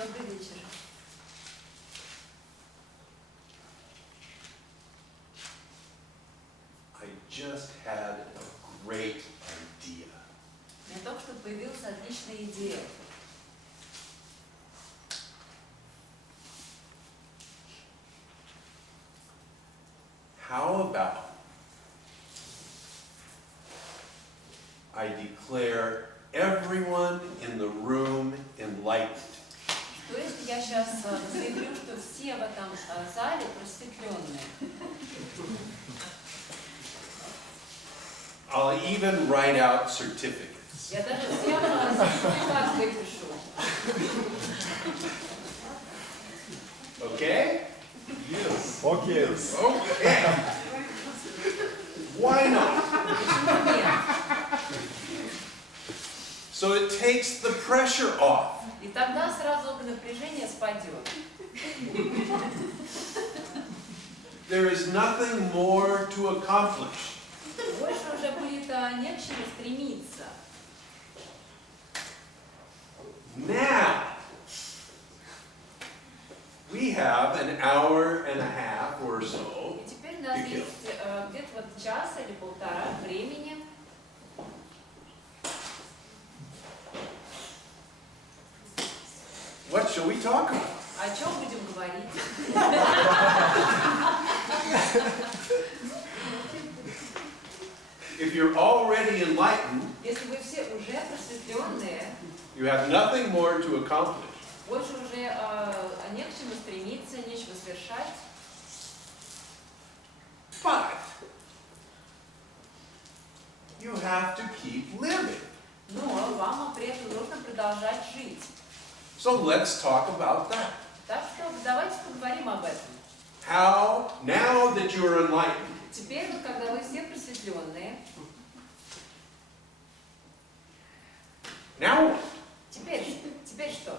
Добрый вечер. I just had a great idea. У меня только что появилась отличная идея. How about I declare everyone in the room enlightened? Что если я сейчас заявлю, что все в этом зале просветленные? I'll even write out certificates. Я даже всем сертификат выпишу. Okay? Yes. Okay. Okay. Why not? Почему нет? So it takes the pressure off. И тогда сразу напряжение спадет. There is nothing more to accomplish. Больше уже будет не к чему стремиться. Now, we have an hour and a half or so. И теперь у нас есть где-то вот час или полтора времени. What shall we talk about? О чем будем говорить? If you're already enlightened, Если вы все уже просветленные, you have nothing more to accomplish. больше уже не к чему стремиться, нечего совершать. But you have to keep living. Но вам при этом нужно продолжать жить. So let's talk about that. Так что давайте поговорим об этом. How, now that you're enlightened, Теперь, вот, когда вы все просветленные, now what? теперь что?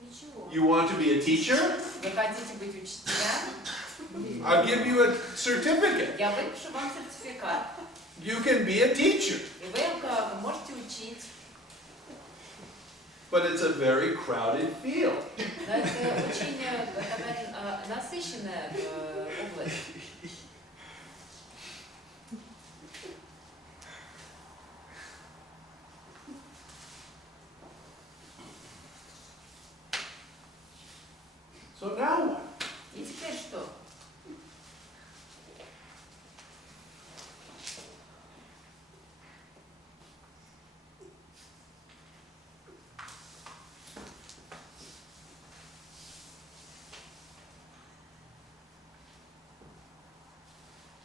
Ничего. You want to be a teacher? Вы хотите быть учителем? I'll give you a certificate. Я выпишу вам сертификат. You can be a teacher. И вы можете учить. But it's a very crowded field. Но это очень насыщенная область. So now what? И теперь что?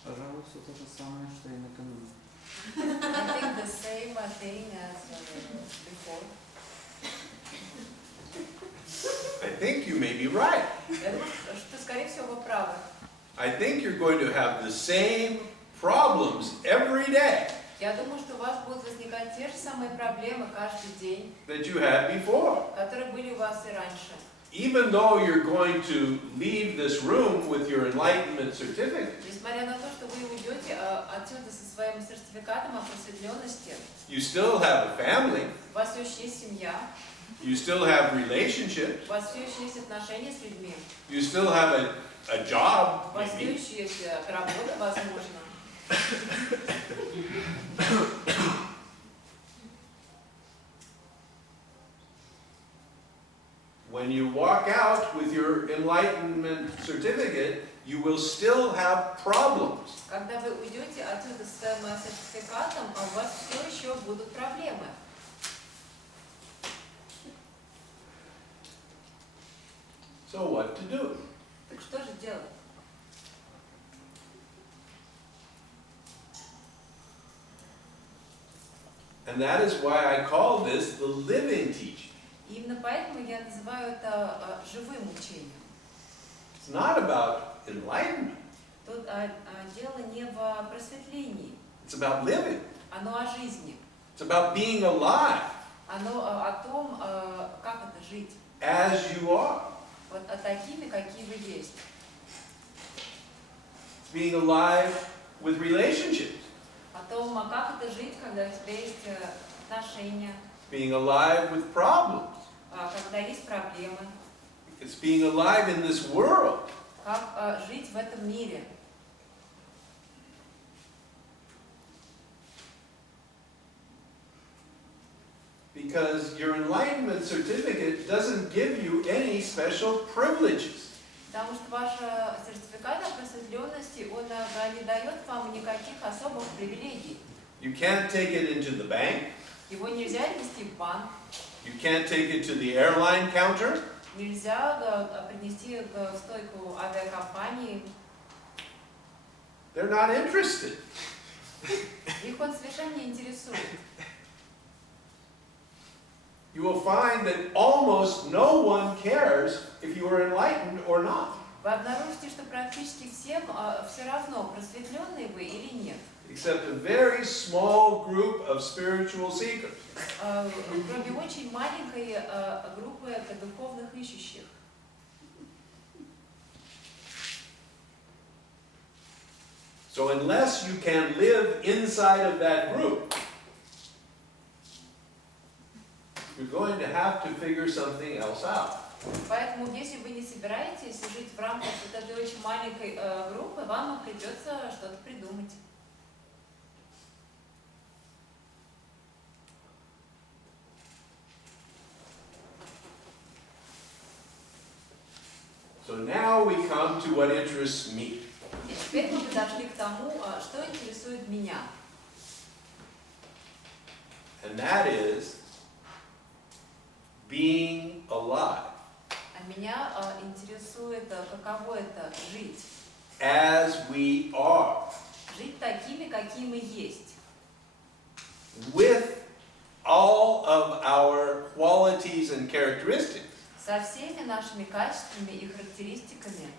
Пожалуйста, то же самое, что и накануне. I think the same thing as before. I think you may be right. Я думаю, что, скорее всего, вы правы. I think you're going to have the same problems every day Я думаю, что у вас будут возникать те же самые проблемы каждый день, that you had before. которые были у вас и раньше. Even though you're going to leave this room with your enlightenment certificate, Несмотря на то, что вы уйдете отсюда со своим сертификатом о просветленности, you still have a family, у вас все еще есть семья, you still have relationships, у вас все еще есть отношения с людьми, you still have a job, у вас все maybe. еще есть работа, возможно. When you walk out with your enlightenment certificate, you will still have problems. Когда вы уйдете отсюда с своим сертификатом, у вас все еще будут проблемы. So what to do? Так что же делать? And that is why I call this the living teaching. И именно поэтому я называю это живым учением. It's not about enlightenment. Тут дело не в просветлении, It's about living. оно о жизни, It's about being alive оно о том, как это жить, as you are. вот такими, какие вы есть. It's being alive with relationships. О том, как это жить, когда у тебя есть отношения, being alive with problems. когда есть проблемы, It's being alive in this world. как жить в этом мире. Because your enlightenment certificate doesn't give you any special privileges. Потому что ваш сертификат о просветленности, он не дает вам никаких особых привилегий. You can't take it into the bank. Его нельзя отнести в банк, You can't take it to the airline counter. нельзя принести в стойку авиакомпании. They're not interested. Их он совершенно не интересует. You will find that almost no one cares if you are enlightened or not. Вы обнаружите, что практически всем все равно, просветленные вы или нет. Except a very small group of spiritual seekers. Кроме очень маленькой группы духовных ищущих. So unless you can live inside of that group, you're going to have to figure something else out. Поэтому, если вы не собираетесь жить в рамках вот этой очень маленькой группы, вам придется что-то придумать. So now we come to what interests me. И теперь мы подошли к тому, что интересует меня. And that is being alive А меня интересует, каково это жить. as we are, Жить такими, какие мы есть. with all of our qualities and characteristics. Со всеми нашими качествами и характеристиками.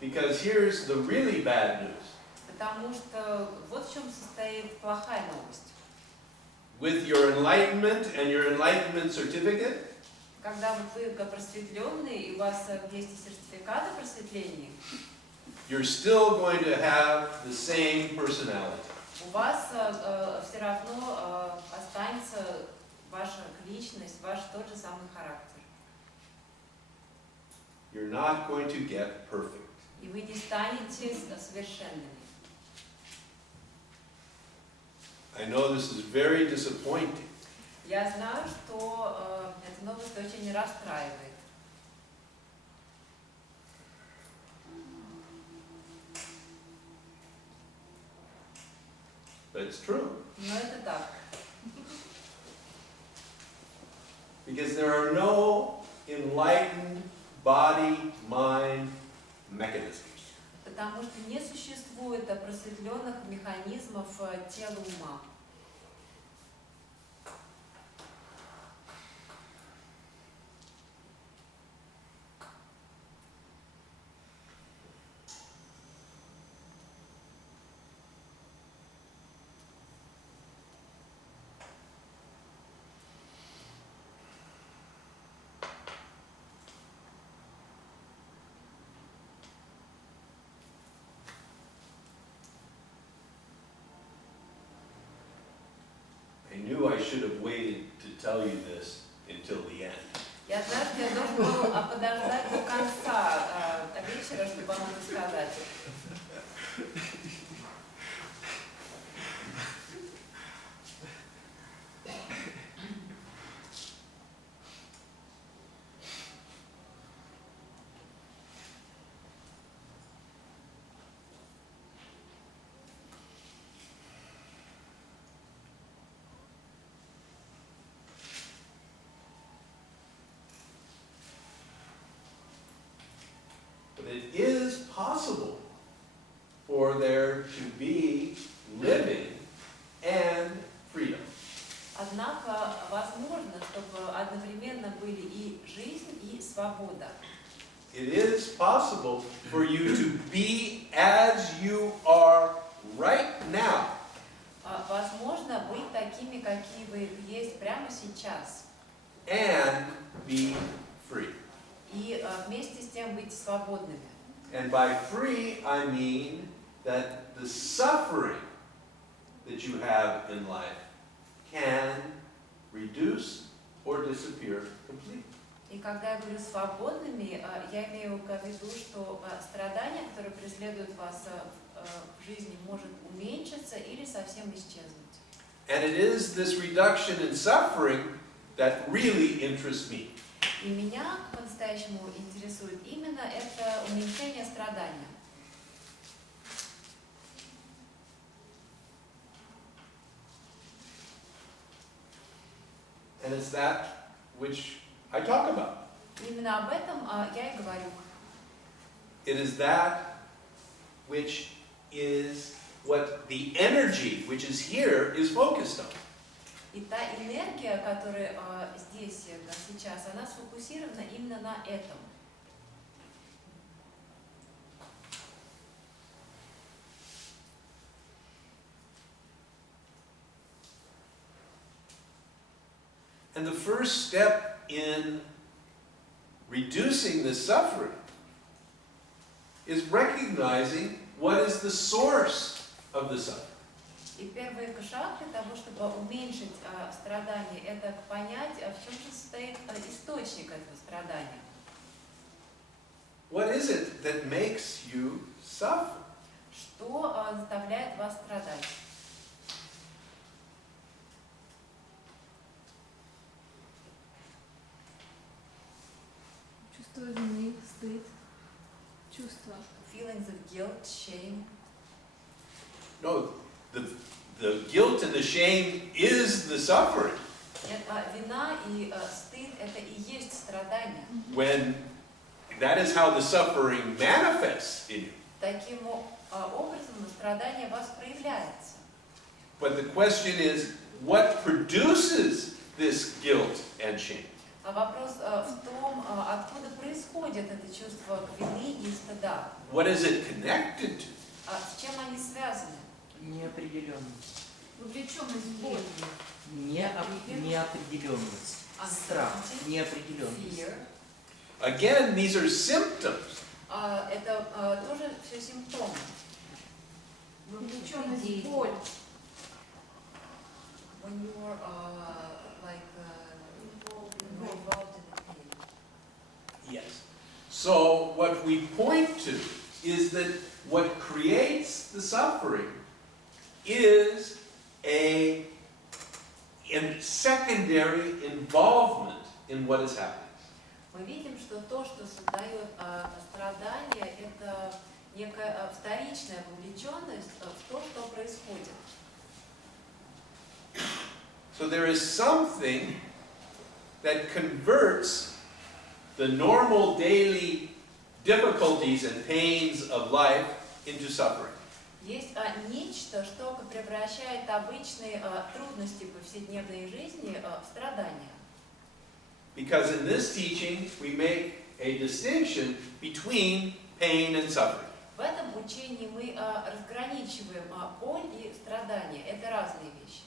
Because here's the really bad news. Потому что вот в чем состоит плохая новость. With your enlightenment and your enlightenment certificate, Когда вот вы просветленные, и у вас есть и сертификат о просветлении, you're still going to have the same personality. у вас все равно останется ваша личность, ваш тот же самый характер. You're not going to get perfect. И вы не станете совершенными. I know this is very disappointing. Я знаю, что эта новость очень расстраивает. But it's true. Но это так. Because there are no enlightened body-mind mechanisms. Потому что не существует просветленных механизмов тела ума. I knew I should have waited to tell you this until the end. Я знаю, что я должен был подождать до конца вечера, чтобы вам это сказать. But it is possible for there to be living and freedom. Однако возможно, чтобы одновременно были и жизнь, и свобода. It is possible for you to be as you are right now. Возможно быть такими, какие вы есть прямо сейчас. And be free. И вместе с тем быть свободными. And by free, I mean that the suffering that you have in life can reduce or disappear completely. И когда я говорю свободными, я имею в виду, что страдание, которое преследует вас в жизни, может уменьшиться или совсем исчезнуть. And it is this reduction in suffering that really interests me. И меня по-настоящему интересует именно это уменьшение страдания. And it's that which I talk about. Именно об этом я и говорю. It is that which is what the energy which is here is focused on. И та энергия, которая здесь, сейчас, она сфокусирована именно на этом. And the first step in reducing the suffering is recognizing what is the source of the suffering. И первый шаг для того, чтобы уменьшить страдания, это понять, в чем же состоит источник этого страдания. What is it that makes you suffer? Что заставляет вас страдать? Чувство вины, стыд, чувства. Feelings of guilt, shame. No, the guilt and the shame is the suffering. Нет, вина и стыд – это и есть страдание. When that is how the suffering manifests in you. Таким образом страдание в вас проявляется. But the question is, what produces this guilt and shame? А вопрос в том, откуда происходит это чувство вины и стыда. What is it connected to? С чем они связаны? Неопределенность. Вовлеченность в боль. Неопределенность. Страх. Неопределенность. Fear. Again, these are symptoms. Это тоже все симптомы. Вовлеченность в боль. When you are involved in the pain. Yes. So what we point to is that what creates the suffering is a secondary involvement in what is happening. Мы видим, что то, что создает страдание, это некая вторичная вовлеченность в то, что происходит. So there is something that converts the normal daily difficulties and pains of life into suffering. Есть нечто, что превращает обычные трудности повседневной жизни в страдания. Because in this teaching we make a distinction between pain and suffering. В этом учении мы разграничиваем боль и страдания. Это разные вещи.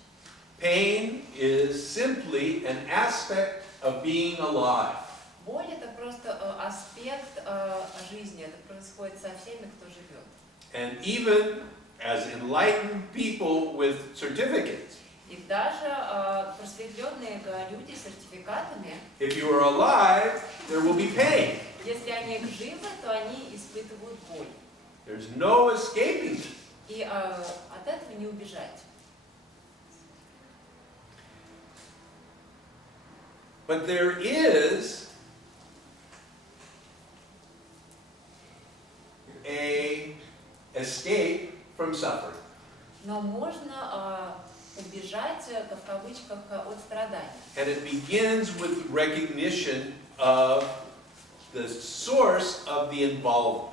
Pain is simply an aspect of being alive. Боль – это просто аспект жизни. Это происходит со всеми, кто живет. And even as enlightened people with certificates, И даже просветленные люди с сертификатами, if you are alive, there will be pain. если они живы, то они испытывают боль. There's no escaping it. И от этого не убежать. But there is a escape from suffering. Но можно убежать, в кавычках, от страданий. And it begins with recognition of the source of the involvement.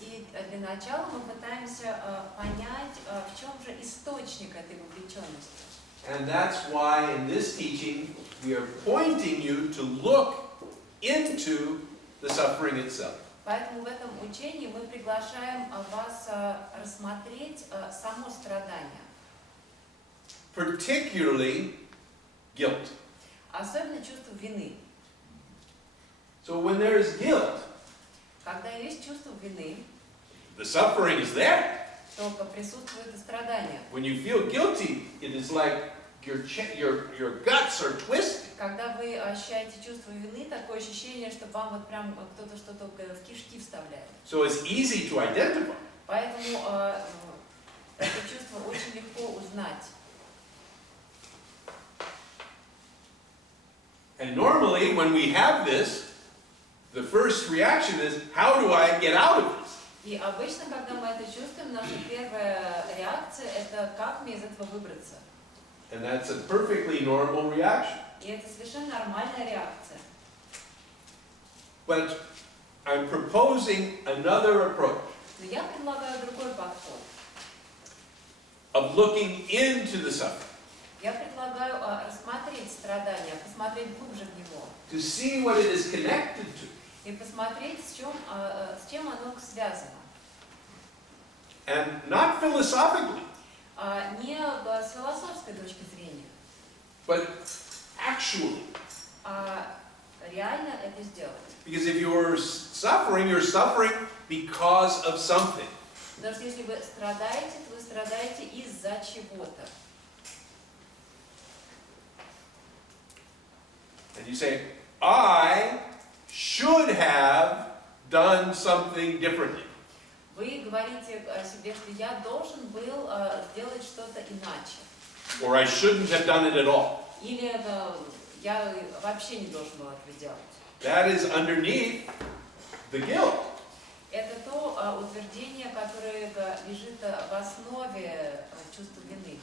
И для начала мы пытаемся понять, в чем же источник этой вовлеченности. And that's why in this teaching we are pointing you to look into the suffering itself. Поэтому в этом учении мы приглашаем вас рассмотреть само страдание. Particularly guilt. Особенно чувство вины. So when there is guilt, Когда есть чувство вины, the suffering is there. что присутствует и страдание. When you feel guilty, it is like your guts are twisted. Когда вы ощущаете чувство вины, такое ощущение, что вам вот прям кто-то что-то в кишки вставляет. So it's easy to identify. Поэтому это чувство очень легко узнать. And normally, when we have this, the first reaction is, how do I get out of this? И обычно, когда мы это чувствуем, наша первая реакция – это как мне из этого выбраться. And that's a perfectly normal reaction. И это совершенно нормальная реакция. But I'm proposing another approach Но я предлагаю другой подход. of looking into the suffering, Я предлагаю рассмотреть страдания, посмотреть глубже в него. to see what it is connected to, И посмотреть, с чем оно связано. and not philosophically, Не с философской точки зрения, but actually. а реально это сделать. Because if you're suffering because of something. Потому что если вы страдаете, то вы страдаете из-за чего-то. And you say, I should have done something differently. Вы говорите о себе, что я должен был сделать что-то иначе. Or I shouldn't have done it at all. Или я вообще не должен был это делать. That is underneath the guilt. Это то утверждение, которое лежит в основе чувства вины.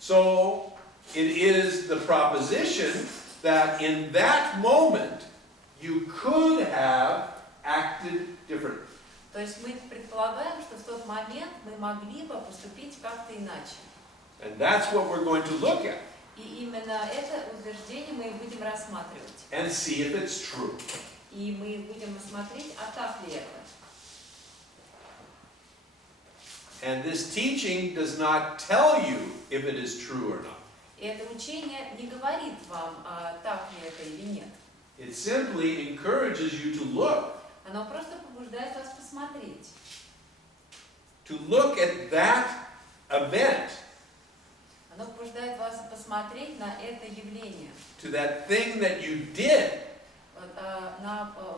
So it is the proposition that in that moment you could have acted differently. То есть мы предполагаем, что в тот момент мы могли бы поступить как-то иначе. And that's what we're going to look at И именно это утверждение мы будем рассматривать. and see if it's true. И мы будем смотреть, а так ли это. And this teaching does not tell you if it is true or not. И это учение не говорит вам, так ли это или нет. It simply encourages you to look. Оно просто побуждает вас посмотреть. To look at that event, Оно побуждает вас посмотреть на это явление. to that thing that you did,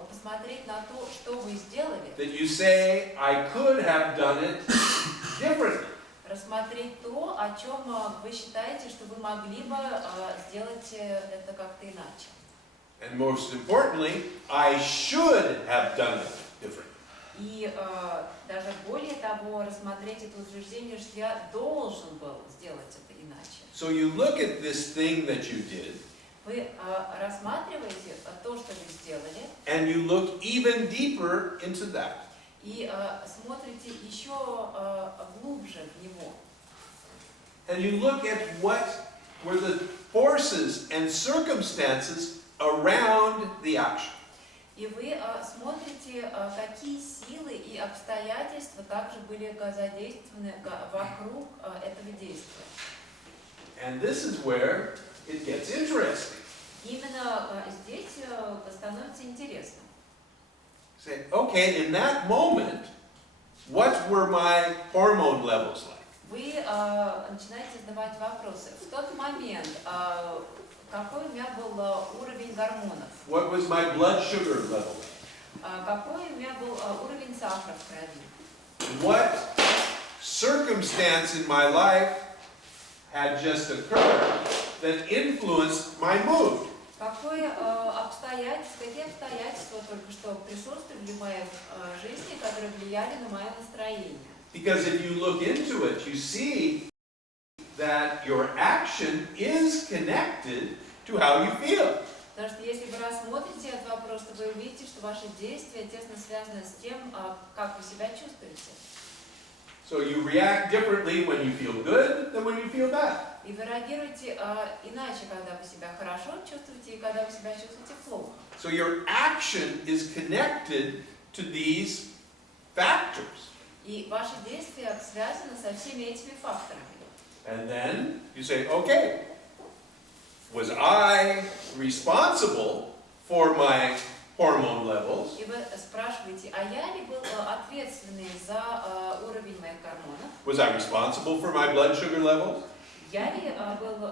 Посмотреть на то, что вы сделали. that you say, I could have done it differently. Рассмотреть то, о чем вы считаете, что вы могли бы сделать это как-то иначе. And most importantly, I should have done it differently. И даже более того, рассмотреть это утверждение, что я должен был сделать это иначе. So you look at this thing that you did, Вы рассматриваете то, что вы сделали, and you look even deeper into that. и смотрите еще глубже в него. And you look at what were the forces and circumstances around the action. И вы смотрите, какие силы и обстоятельства также были задействованы вокруг этого действия. And this is where it gets interesting. Именно здесь становится интересно. Say, okay, in that moment, what were my hormone levels like? Вы начинаете задавать вопросы. В тот момент, какой у меня был уровень гормонов? What was my blood sugar level like? Какой у меня был уровень сахара в крови? What circumstance in my life had just occurred that influenced my mood? Какие обстоятельства только что присутствовали в моей жизни, которые влияли на мое настроение? Because if you look into it, you see that your action is connected to how you feel. Потому что если вы рассмотрите этот вопрос, то вы увидите, что ваши действия тесно связаны с тем, как вы себя чувствуете. So you react differently when you feel good than when you feel bad. И вы реагируете иначе, когда вы себя хорошо чувствуете и когда вы себя чувствуете плохо. So your action is connected to these factors. И ваши действия связаны со всеми этими факторами. And then you say, okay, was I responsible for my hormone levels? И вы спрашиваете, а я ли был ответственный за Was I responsible for my blood sugar levels? Я ли был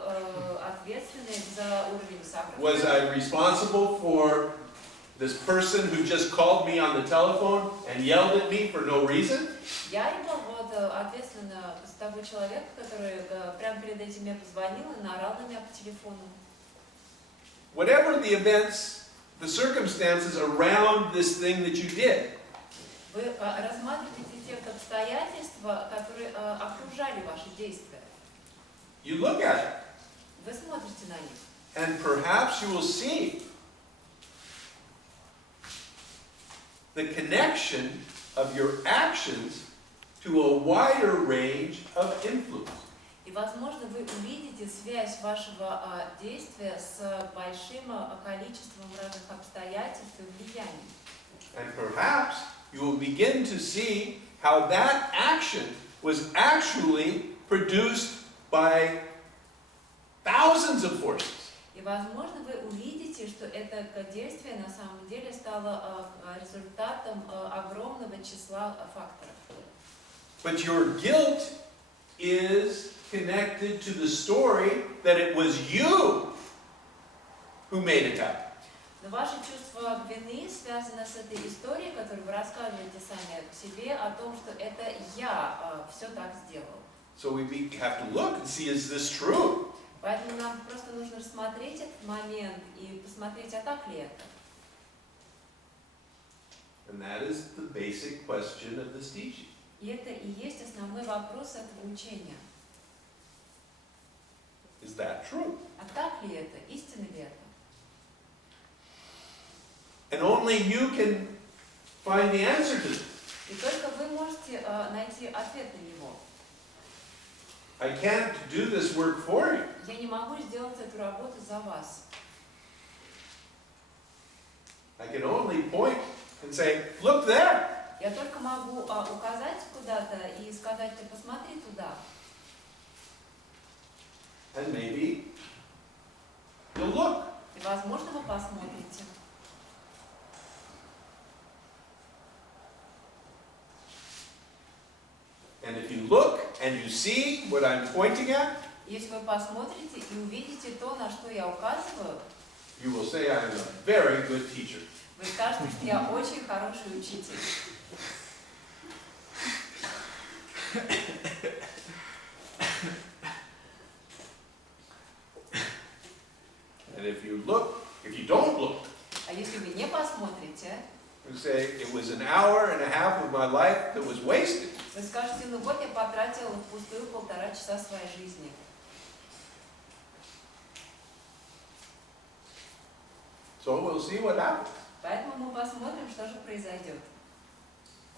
ответственный за уровень сахара? Was I responsible for this person who just called me on the telephone and yelled at me for no reason? Я ли был ответственна за того человека, который прямо перед этим мне позвонил и наорал на меня по телефону? Whatever the events, the circumstances around this thing that you did, Вы рассматриваете те обстоятельства, которые окружали ваши действия. you look at it, Вы смотрите на них. and perhaps you will see the connection of your actions to a wider range of influence. И, возможно, вы увидите связь вашего действия с большим количеством разных обстоятельств и влияний. And perhaps you will begin to see how that action was actually produced by thousands of forces. И, возможно, вы увидите, что это действие на самом деле стало результатом огромного числа факторов. But your guilt is connected to the story that it was you who made it happen. Но ваше чувство вины связано с этой историей, которую вы рассказываете сами о себе, о том, что это я все так сделал. So we have to look and see, is this true? Поэтому нам просто нужно рассмотреть этот момент и посмотреть, а так ли это. And that is the basic question of this teaching. И это и есть основной вопрос этого учения. Is that true? А так ли это? Истинно ли это? And only you can find the answer to this. И только вы можете найти ответ на него. I can't do this work for you. Я не могу сделать эту работу за вас. I can only point and say, look there. Я только могу указать куда-то и сказать, ты посмотри туда. And maybe you'll look. И, возможно, вы посмотрите. And if you look and you see what I'm pointing at, Если вы посмотрите и увидите то, на что я указываю, you will say I'm a very good teacher. вы скажете, что я очень хороший учитель. And if you look, if you don't look, А если вы не посмотрите, you say it was an hour and a half of my life that was wasted. вы скажете, ну вот я потратила впустую 1,5 часа своей жизни. So we'll see what happens. Поэтому мы посмотрим, что же произойдет.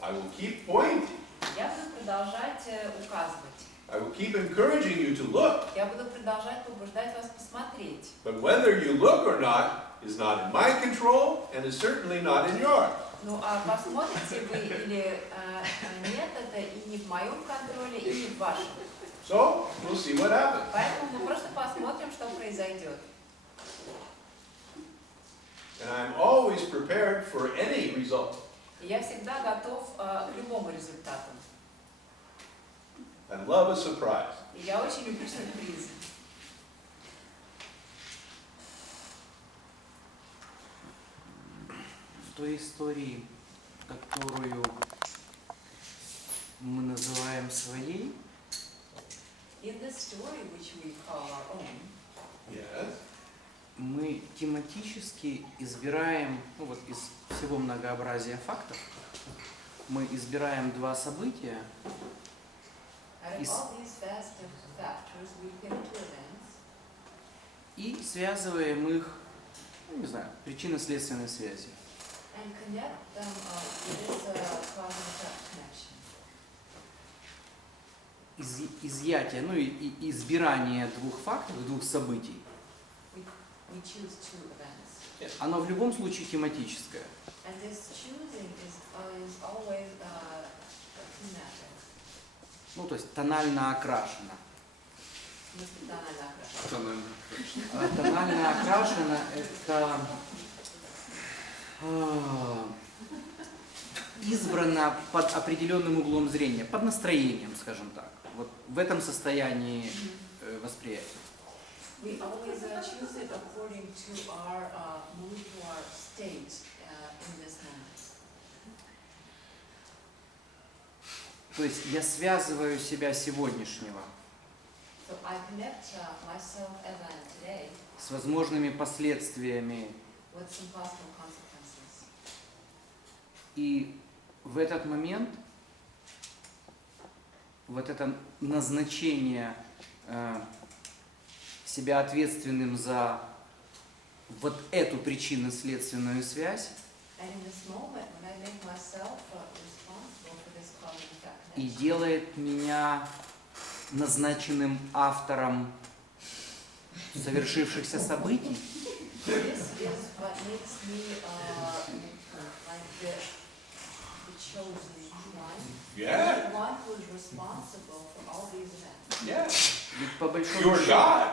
I will keep pointing. Я буду продолжать указывать. I will keep encouraging you to look. Я буду продолжать побуждать вас посмотреть. But whether you look or not is not in my control and is certainly not in yours. Ну а посмотрите вы или нет, это и не в моем контроле, и не в вашем. So we'll see what happens. Поэтому мы просто посмотрим, что произойдет. And I'm always prepared for any result. И я всегда готов к любому результату. I love a surprise. И я очень люблю сюрпризы. В той истории, которую мы называем своей, In the story which we call our own, Yes. мы тематически избираем, ну вот из всего многообразия фактов, мы избираем два события, out of all these vast factors, we pick two events и связываем их, ну, не знаю, причинно-следственной связью. and connect them with this cause and effect connection. Изъятие, ну и избирание двух фактов, двух событий, We choose two events. оно в любом случае тематическое. And this choosing is always thematic. Ну, то есть тонально окрашено. В смысле, тонально окрашено. Тонально окрашено – это избрано под определенным углом зрения, под настроением, скажем так. Вот в этом состоянии восприятия. We always choose it according to our mood, to our state in this moment. То есть я связываю себя сегодняшнего So I connect myself as I am today с возможными последствиями. with some possible consequences. И в этот момент, вот это назначение себя ответственным за вот эту причинно-следственную связь And in this moment, when I make myself responsible for this cause and effect и connection, делает меня назначенным автором совершившихся событий, this is what makes me like the chosen one, Yeah, the one who is responsible for all these events. yeah. ведь по большому You're счету, God.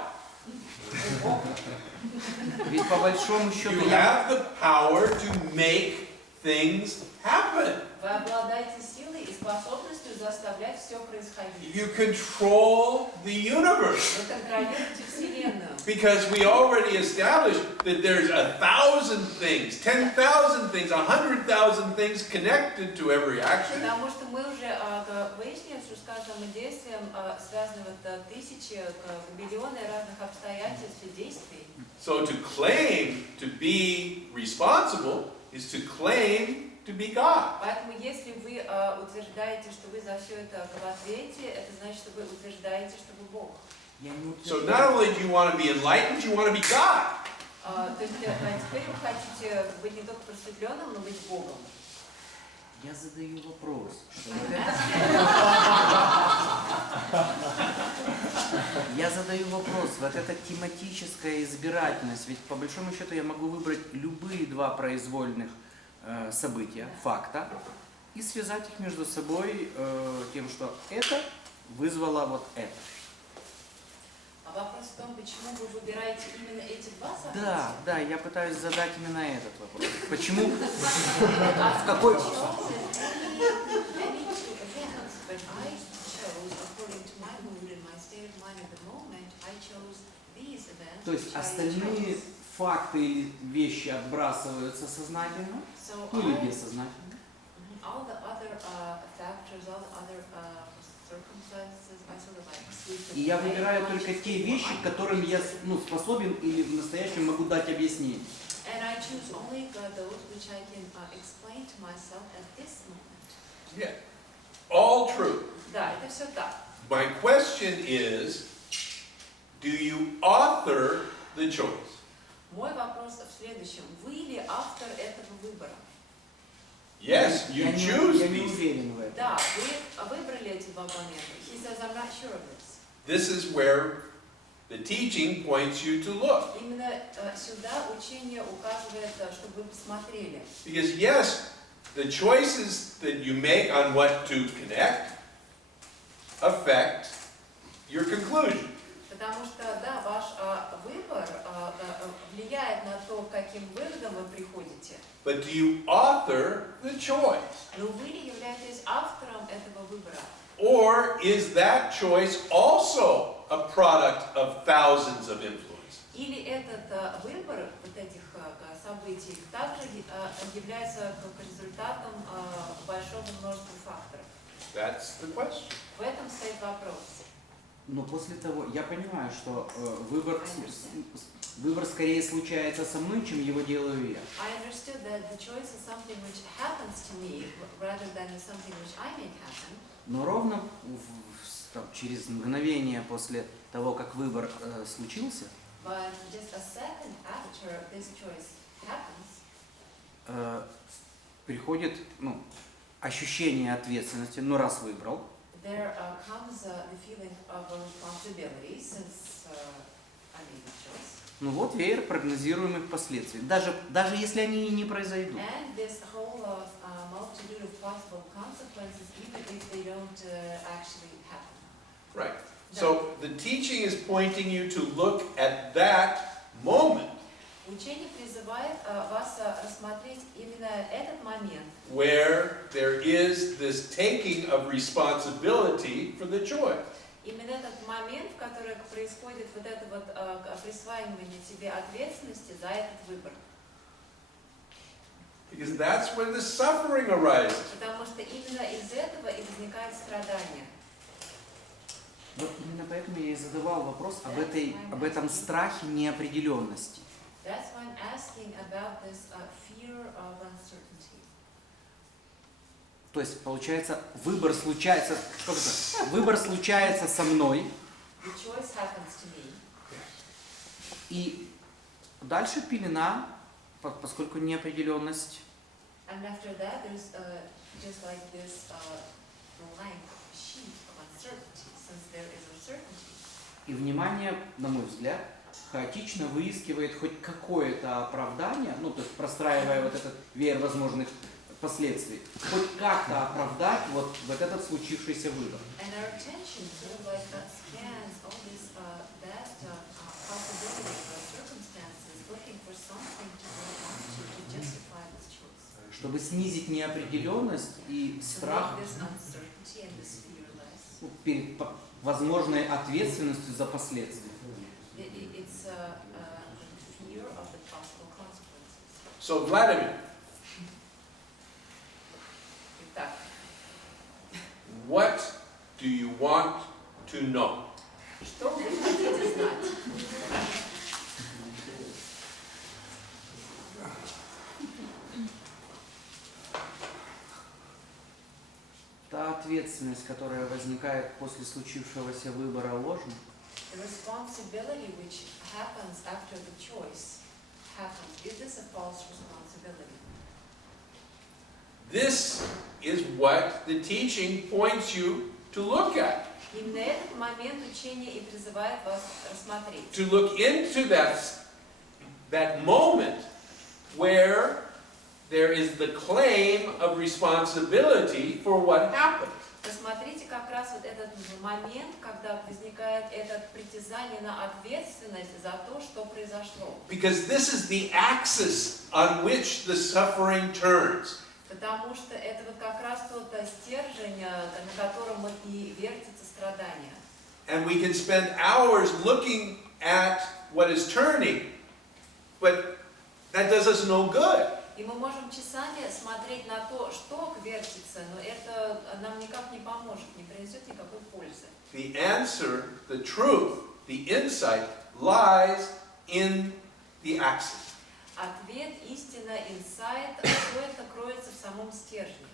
ведь по большому счету You я, have the power to make things happen. Вы обладаете силой и способностью заставлять все происходить. You control the universe. Вы контролируете Вселенную. Because we already established that there's 1,000 things, 10,000 things, 100,000 things connected to every action. Потому что мы уже выяснили, что с каждым действием связаны вот тысячи, миллионы разных обстоятельств и действий. So to claim to be responsible is to claim to be God. Поэтому если вы утверждаете, что вы за все это в ответе, это значит, что вы утверждаете, что вы Бог. я не So утверждаю. not only do you want to be enlightened, you want to be God. То есть теперь вы хотите быть не только просветленным, но быть Богом. Я задаю вопрос. Я задаю вопрос. Вот эта тематическая избирательность, ведь по большому счету я могу выбрать любые два произвольных события, факта, и связать их между собой тем, что это вызвало вот это. А вопрос в том, почему вы выбираете именно эти два события? Да, я пытаюсь задать именно этот вопрос. Почему? В какой... То есть остальные факты или вещи отбрасываются сознательно или бессознательно. All the other factors, all the other circumstances, I sort of like sweep И я выбираю только те вещи, которым я способен или в настоящем могу дать объяснение. And I choose only those which I can explain to myself at this moment. Yeah. All true. Да, это все так. My question is, do you author the choice? Мой вопрос в следующем. Вы ли автор этого выбора? Yes, you choose Я не these. уверен в этом. Да, вы выбрали эти два момента. He says, I'm not sure of this. This is where the teaching points you to look. Именно сюда учение указывает, чтобы вы посмотрели. Because yes, the choices that you make on what to connect affect your conclusion. Потому что, да, ваш выбор влияет на то, к каким выводам вы приходите. But do you author the choice? Но вы ли являетесь автором этого выбора? Or is that choice also a product of thousands of influences? Или этот выбор вот этих событий также является как результатом большого множества факторов? That's the question. В этом стоит вопрос. Но после того, я понимаю, что выбор скорее случается со мной, чем его делаю я. I understood that the choice is something which happens to me rather than something which I make happen. Но ровно через мгновение после того, как выбор случился, But just a second after this choice happens, приходит ощущение ответственности, раз выбрал, there comes the feeling of responsibility since I made the choice. Вот веер прогнозируемых последствий, даже если они и не произойдут. And this whole multitude of possible consequences, even if they don't actually happen. Right. So the teaching is pointing you to look at that moment. Учение призывает вас рассмотреть именно этот момент, where there is this taking of responsibility for the choice. именно этот момент, в котором происходит вот это вот присваивание тебе ответственности за этот выбор. Because that's where the suffering arises. Потому что именно из этого и возникает страдание. Вот именно поэтому я и задавал вопрос об этом страхе неопределенности. That's why I'm asking about this fear of uncertainty. То есть, получается, выбор случается со мной, The choice happens to me. и дальше пелена, поскольку неопределенность. And after that, there's just like this blank sheet of uncertainty, since there is uncertainty. И внимание, на мой взгляд, хаотично выискивает хоть какое-то оправдание, ну, то есть простраивая вот этот веер возможных последствий, хоть как-то оправдать вот этот случившийся выбор. And our attention sort of like scans all these vast possibilities or circumstances, looking for something to hold on to justify this choice. Чтобы снизить неопределенность и страх To make this uncertainty and this fear less. перед возможной ответственностью за последствия. It's fear of the possible consequences. So Vladimir, Итак, what do you want to know? что вы хотите знать? Та ответственность, которая возникает после случившегося выбора, ложна? The responsibility which happens after the choice happens. Is this a false responsibility? This is what the teaching points you to look at. Именно этот момент учения и призывает вас рассмотреть. To look into that moment where there is the claim of responsibility for what happened. Рассмотрите как раз вот этот момент, когда возникает это притязание на ответственность за то, что произошло. Because this is the axis on which the suffering turns. Потому что это вот как раз тот стержень, на котором вот и вертится страдание. And we can spend hours looking at what is turning, but that does us no good. И мы можем часами смотреть на то, что вертится, но это нам никак не поможет, не принесет никакой пользы. The answer, the truth, the insight lies in the axis. Ответ, истина, инсайт, все это кроется в самом стержне.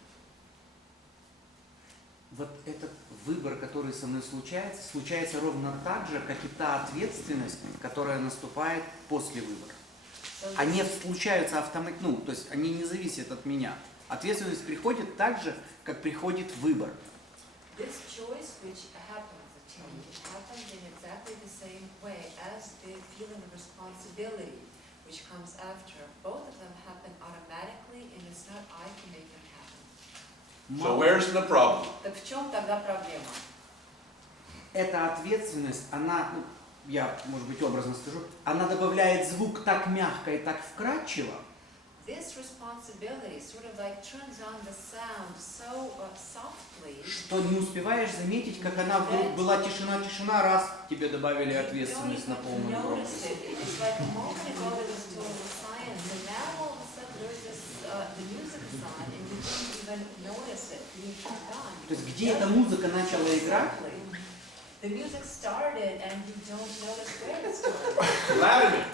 Вот этот выбор, который со мной случается ровно так же, как и та ответственность, которая наступает после выбора. Они случаются автоматически, то есть они не зависят от меня. Ответственность приходит так же, как приходит выбор. This choice which happens to me, it happens in exactly the same way as the feeling of responsibility which comes after. Both of them happen automatically, and it's not I can make them happen. So where's the problem? Так в чем тогда проблема? Эта ответственность, она, я, может быть, образно скажу, она добавляет звук так мягко и так вкрадчиво, This responsibility sort of like turns on the sound so softly. что не успеваешь заметить, как она вдруг была тишина, раз тебе добавили ответственность на полную громкость. It's like a moment ago there was total science, and now all of a sudden there's this the music is on, and you didn't even notice it. You turned on. То есть где эта музыка начала играть? The music started, and you don't notice where it started. Vladimir.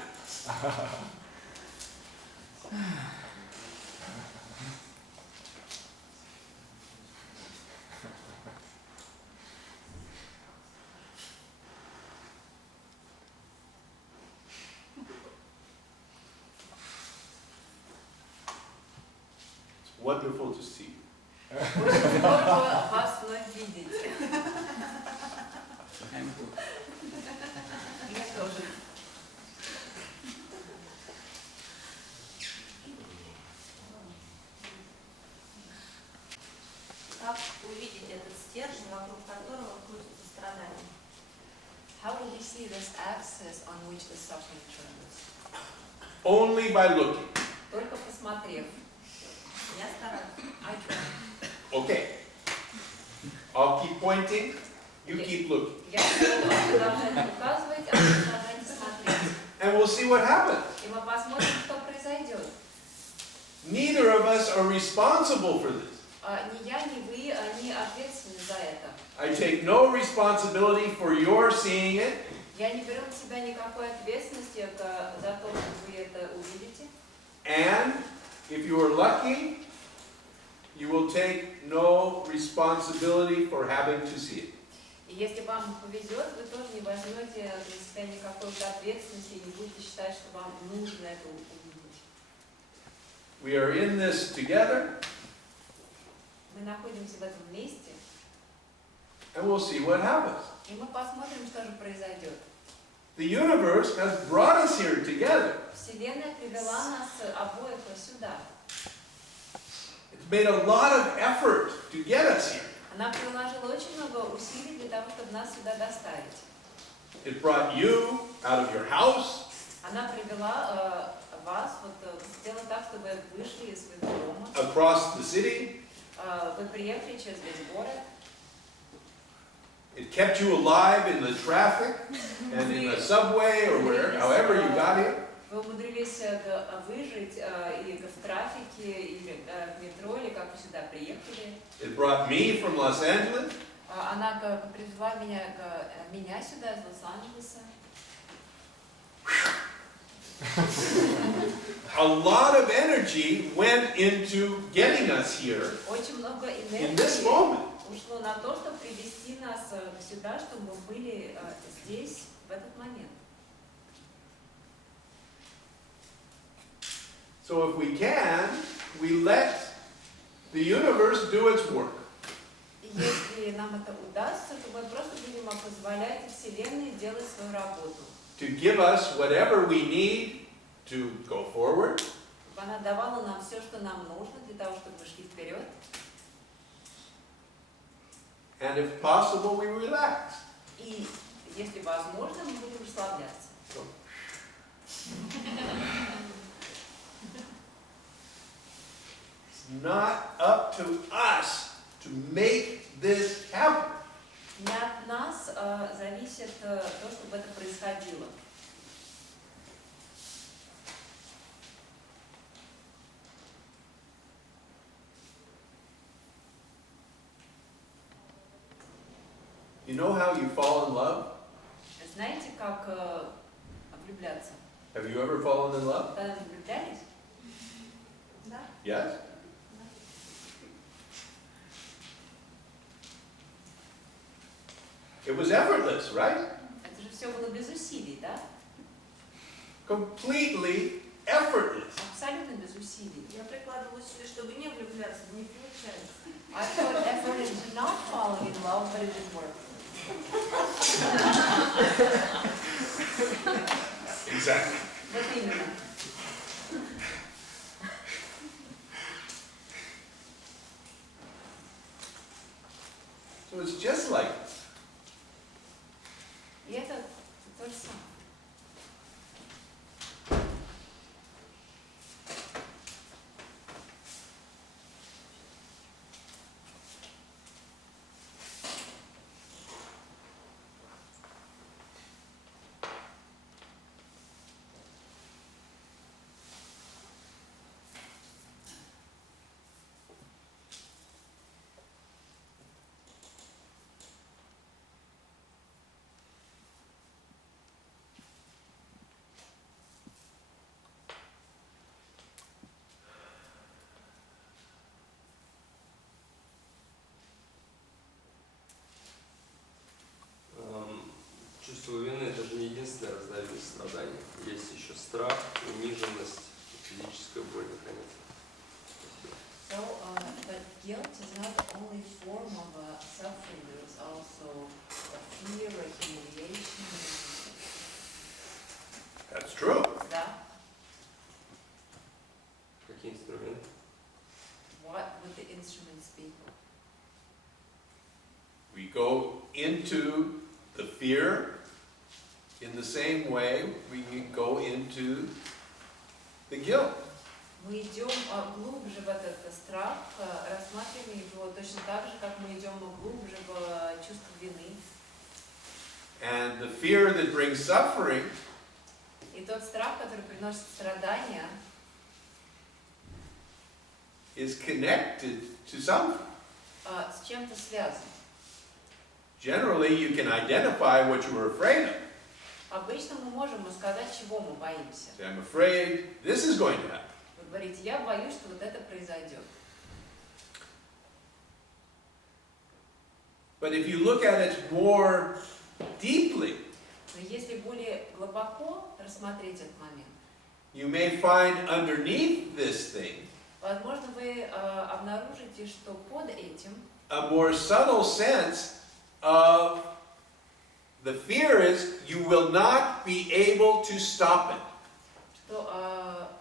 It's wonderful to see you. Очень здорово вас вновь видеть. Я тоже. Как увидеть этот стержень, вокруг которого крутится страдание? How do we see this axis on which the suffering turns? only by looking. только посмотрев. Я стараюсь. I try. Okay. I'll keep pointing, you keep looking. Я буду продолжать указывать, а вы продолжайте смотреть. And we'll see what happens. И мы посмотрим, что произойдет. Neither of us are responsible for this. Ни я, ни вы не ответственны за это. I take no responsibility for your seeing it, Я не беру на себя никакой ответственности за то, что вы это увидите. and if you are lucky, you will take no responsibility for having to see it. И если вам повезет, вы тоже не возьмете на себя никакой ответственности и не будете считать, что вам нужно это увидеть. We are in this together, Мы находимся в этом месте, and we'll see what happens. и мы посмотрим, что же произойдет. The universe has brought us here together. Вселенная привела нас обоих сюда. It's made a lot of effort to get us here. Она приложила очень много усилий для того, чтобы нас сюда доставить. It brought you out of your house, Она привела вас, сделала так, чтобы вы вышли из своего дома. across the city. Вы приехали через весь город. It kept you alive in the traffic and in the subway or where, however you got here. Вы умудрились выжить и в трафике, или в метро, или как вы сюда приехали. It brought me from Los Angeles. Она привезла меня сюда из Лос-Анджелеса. A lot of energy went into getting us here Очень много in this энергии moment. ушло на то, чтобы привести нас сюда, чтобы мы были здесь в этот момент. So if we can, we let the universe do its work. И если нам это удастся, то мы просто будем позволять Вселенной делать свою работу. To give us whatever we need to go forward, Чтобы она давала нам все, что нам нужно для того, чтобы мы шли вперед. and if possible, we relax. И, если возможно, мы будем расслабляться. So, it's not up to us to make this happen. Не от нас зависит то, чтобы это происходило. You know how you fall in love? Знаете, как влюбляться? Have you ever fallen in love? Когда влюблялись? Да? Yes? It was effortless, right? Это же все было без усилий, да? Completely effortless. Абсолютно без усилий. Я прикладываю усилия, чтобы не влюбляться, не получается. I put effort into not falling in love, but it didn't work. Exactly. Вот именно. So it's just like И это то же самое. Чувство вины – это же не единственное разновидность страданий. Есть еще страх, униженность, физическая боль, наконец. So, but guilt is not the only form of suffering. There is also fear, humiliation. that's true. Да? Какие инструменты? What would the instruments be? We go into the fear in the same way we go into the guilt. Мы идем глубже в этот страх, рассматриваем его точно так же, как мы идем глубже в чувство вины. And the fear that brings suffering И тот страх, который приносит страдания, is connected to something. с чем-то связан. Generally, you can identify what you were afraid of. Обычно мы можем сказать, чего мы боимся. Say, I'm afraid this is going to happen. Вы говорите, я боюсь, что вот это произойдет. But if you look at it more deeply, Но если более глубоко рассмотреть этот момент, you may find underneath this thing возможно, вы обнаружите, что под этим a more subtle sense of the fear is you will not be able to stop it. что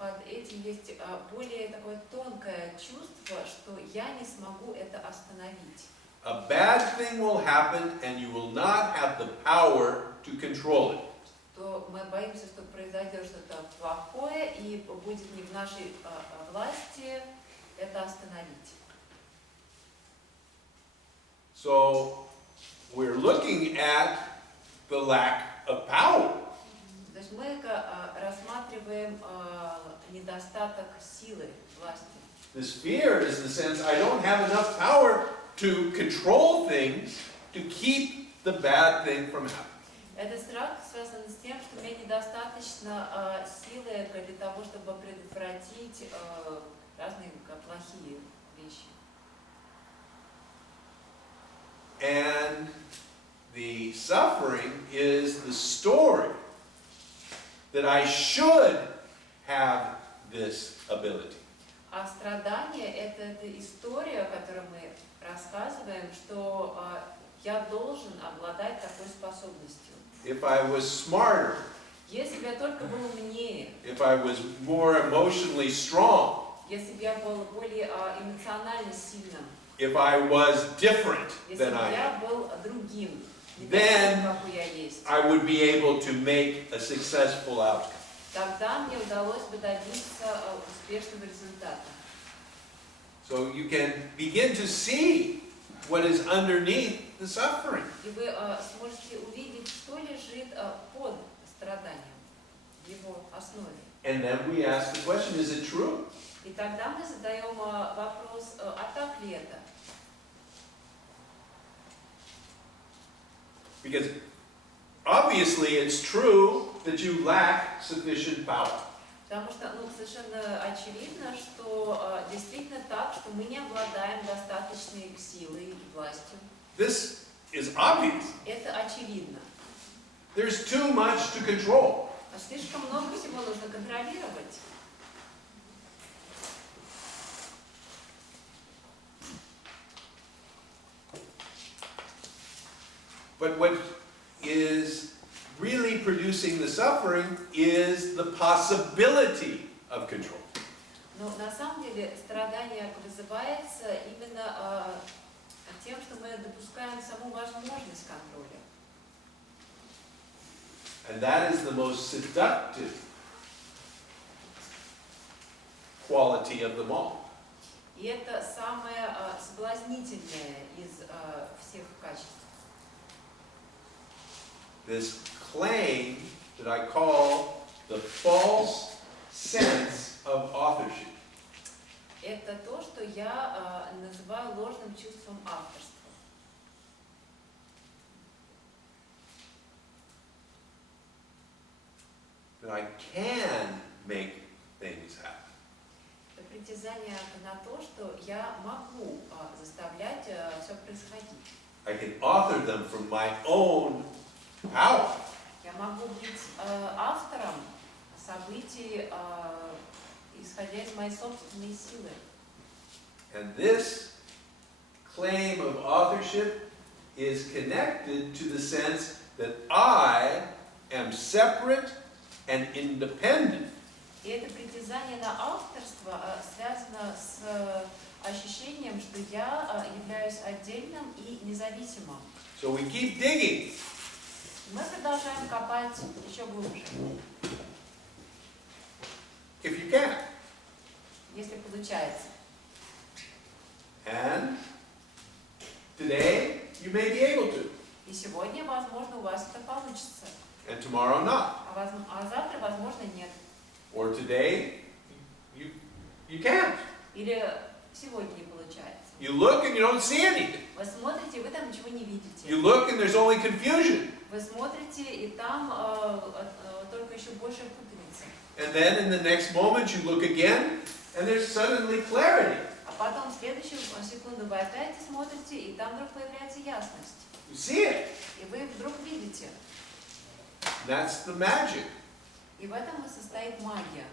под этим есть более такое тонкое чувство, что я не смогу это остановить. A bad thing will happen and you will not have the power to control it. То мы боимся, что произойдет что-то плохое, и будет не в нашей власти это остановить. So we're looking at the lack of power. То есть мы рассматриваем недостаток силы, власти. This fear is the sense I don't have enough power to control things to keep the bad thing from happening. Этот страх связан с тем, что у меня недостаточно силы для того, чтобы предотвратить разные плохие вещи. And the suffering is the story that I should have this ability. А страдание – это история, которую мы рассказываем, что я должен обладать такой способностью. If I was smarter, Если бы я только был умнее, if I was more emotionally strong, если бы я был более эмоционально сильным, if I was different если than бы I я am, был другим, не Then таким, какой я есть, I would be able to make a successful outcome. тогда мне удалось бы добиться успешного результата. So you can begin to see what is underneath the suffering. И вы сможете увидеть, что лежит под страданием, в его основе. And then we ask the question, is it true? И тогда мы задаем вопрос, а так ли это? Because obviously it's true that you lack sufficient power. Потому что совершенно очевидно, что действительно так, что мы не обладаем достаточной силой и властью. This is obvious. Это очевидно. There's too much to control. Слишком много всего нужно контролировать. But what is really producing the suffering is the possibility of control. Но на самом деле страдание вызывается именно тем, что мы допускаем саму возможность контроля. And that is the most seductive quality of them all. И это самое соблазнительное из всех качеств. This claim that I call the false sense of authorship. Это то, что я называю ложным чувством авторства. That I can make things happen. Это притязание на то, что я могу заставлять все происходить. I can author them from my own power. Я могу быть автором событий, исходя из моей собственной силы. And this claim of authorship is connected to the sense that I am separate and independent. И это притязание на авторство связано с ощущением, что я являюсь отдельным и независимым. So we keep digging. Мы продолжаем копать еще глубже. if you can. если получается. And today, you may be able to, И сегодня, возможно, у вас это получится, and tomorrow not. а завтра, возможно, нет. Or today, you can't. Или сегодня не получается. You look and you don't see anything. Вы смотрите, и вы там ничего не видите. You look and there's only confusion. Вы смотрите, и там только еще больше путаница. And then in the next moment, you look again, and there's suddenly clarity. А потом в следующую секунду вы опять смотрите, и там вдруг появляется ясность. You see it. И вы вдруг видите. That's the magic. И в этом и состоит магия.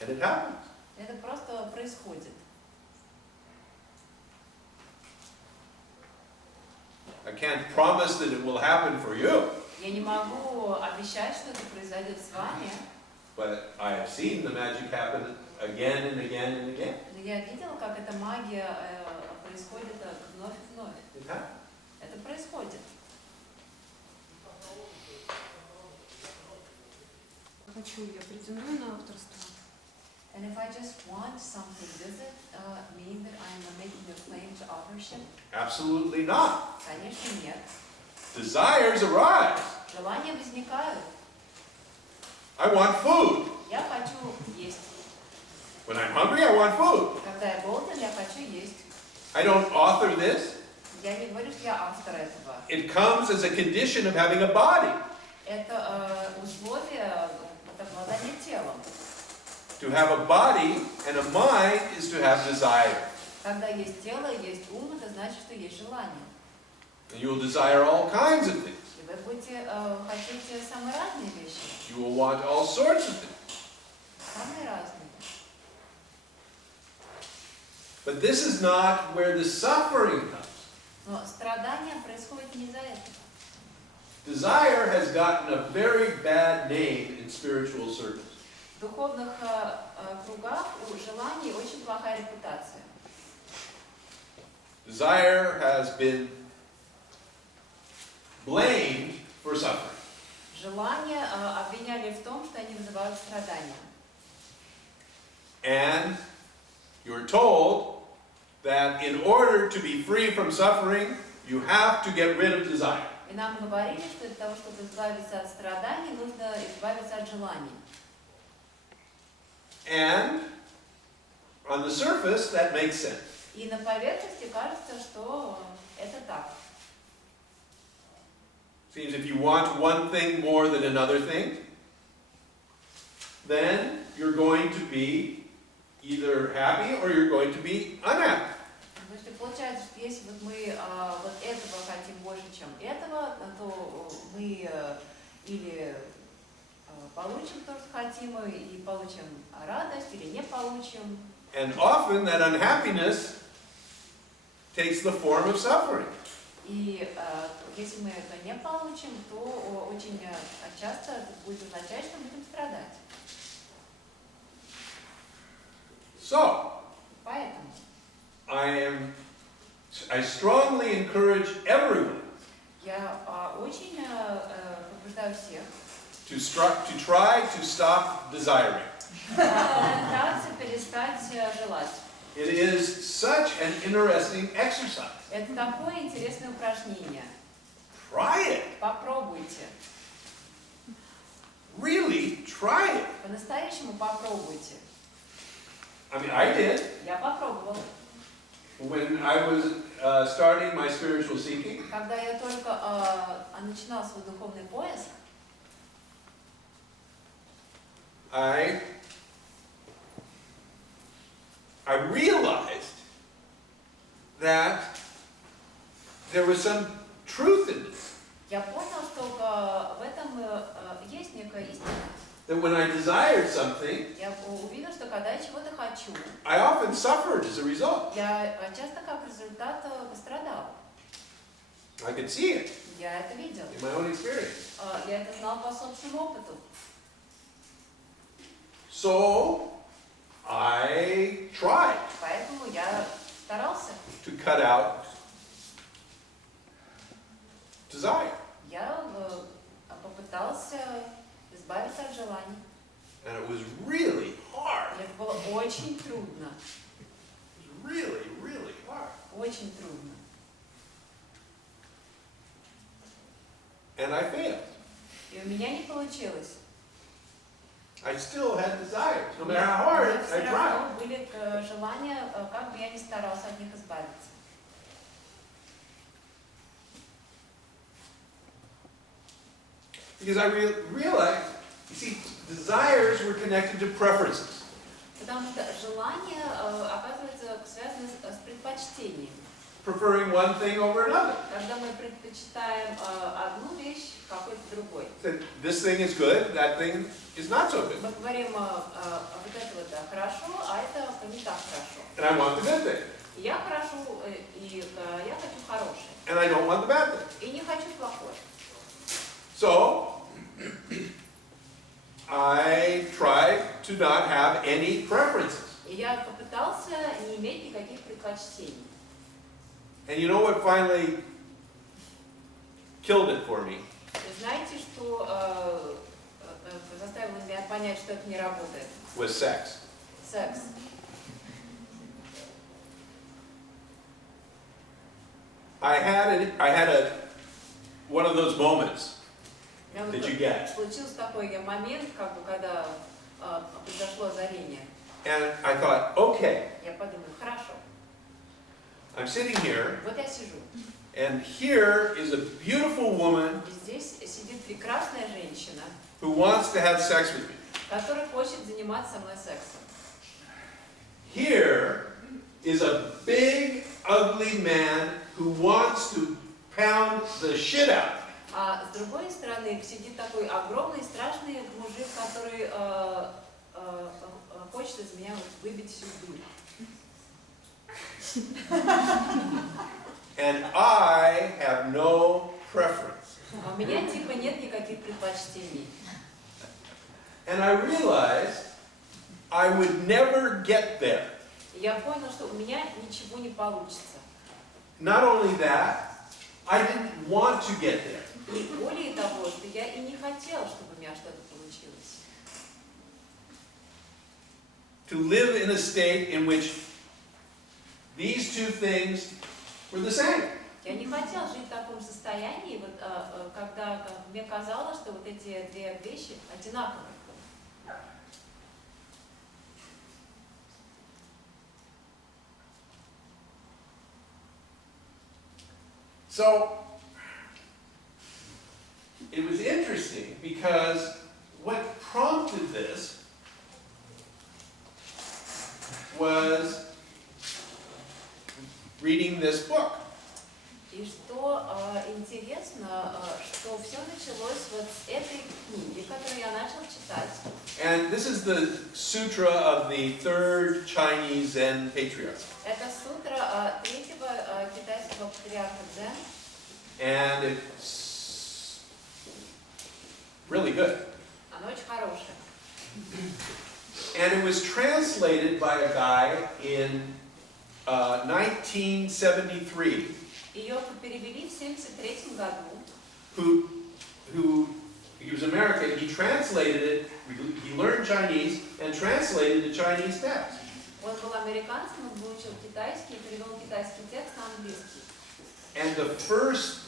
And it happens. Это просто происходит. I can't promise that it will happen for you, Я не могу обещать, что это произойдет с вами, but I have seen the magic happen again and again and again. но я видела, как эта магия происходит вновь и вновь. It happens. Это происходит. Хочу, я претендую на авторство. And if I just want something, does it mean that I am making a claim to authorship? Absolutely not. Конечно, нет. Desires arise. Желания возникают. I want food. Я хочу есть. When I'm hungry, I want food. Когда я голоден, я хочу есть. I don't author this. Я не говорю, что я автор этого. It comes as a condition of having a body. Это условие обладания телом. To have a body and a mind is to have desire. Когда есть тело, есть ум, это значит, что есть желание. And you will desire all kinds of things. И вы будете хотите самые разные вещи. You will want all sorts of things. Самые разные. But this is not where the suffering comes. Но страдание происходит не из-за этого. Desire has gotten a very bad name in spiritual circles. В духовных кругах у желаний очень плохая репутация. Desire has been blamed for suffering. Желания обвиняли в том, что они вызывают страдания. And you're told that in order to be free from suffering, you have to get rid of desire. И нам говорили, что для того, чтобы избавиться от страданий, нужно избавиться от желаний. And on the surface, that makes sense. И на поверхности кажется, что это так. Seems if you want one thing more than another thing, then you're going to be either happy or you're going to be unhappy. То есть получается, что если вот мы вот этого хотим больше, чем этого, то мы или получим то, что хотим, и получим радость, или не получим. And often that unhappiness takes the form of suffering. И если мы это не получим, то очень часто это будет означать, что мы будем страдать. So, Поэтому I strongly encourage everyone я очень побуждаю всех to try to stop desiring. пытаться перестать желать. It is such an interesting exercise. Это такое интересное упражнение. Try it. Попробуйте. Really, try it. По-настоящему попробуйте. I mean, I did. Я попробовала. When I was starting my spiritual seeking, Когда я только начинала свой духовный поиск, I realized that there was some truth in this. я понял, что в этом есть некая истина. That when I desired something, Я увидел, что когда я чего-то хочу, I often suffered as a result. я часто как результат пострадал. I could see it Я это видел. in my own experience. Я это знал по собственному опыту. So I tried Поэтому я старался. to cut out desire. Я попытался избавиться от желаний. And it was really hard. Это было очень трудно. It was really, really hard. Очень трудно. And I failed. И у меня не получилось. I still had desires, no matter how Но hard I все tried. равно были желания, как бы я ни старался от них избавиться. Because I realized, you see, desires were connected to preferences. Потому что желания, оказывается, связаны с предпочтением. Preferring one thing over another. Когда мы предпочитаем одну вещь какой-то другой. That this thing is good, that thing is not so good. Мы говорим, вот это вот да, хорошо, а это не так хорошо. And I want the good thing. Я хорошо, и я хочу хорошее. And I don't want the bad thing. И не хочу плохое. So, I tried to not have any preferences. И я попытался не иметь никаких предпочтений. And you know what finally killed it for me? Вы знаете, что заставило меня понять, что это не работает? Was sex. Секс. I had one of those moments. У меня Did you get? случился такой момент, как бы, когда произошло озарение. And I thought, okay, Я подумала, хорошо. I'm sitting here, Вот я сижу. and here is a beautiful woman И здесь сидит прекрасная женщина, who wants to have sex with me. которая хочет заниматься со мной сексом. Here is a big, ugly man who wants to pound the shit out. А с другой стороны сидит такой огромный, страшный мужик, который хочет из меня выбить всю дурь. And I have no preference. А у меня типа нет никаких предпочтений. And I realized I would never get there. И я понял, что у меня ничего не получится. Not only that, I didn't want to get there. И более того, что я и не хотела, чтобы у меня что-то получилось. To live in a state in which these two things were the same. Я не хотела жить в таком состоянии, вот, когда мне казалось, что вот эти две вещи одинаковые. So, it was interesting because what prompted this was reading this book. И что интересно, что все началось вот с этой книги, которую я начал читать. And this is the sutra of the third Chinese Zen patriarch. Это сутра третьего китайского патриарха Дзен. And it's really good. Она очень хорошая. And it was translated by a guy in 1973 Ее перевели в 1973 году. He was American, he translated it, he learned Chinese and translated the Chinese text. Он был американцем, он выучил китайский и перевел китайский текст на английский. And the first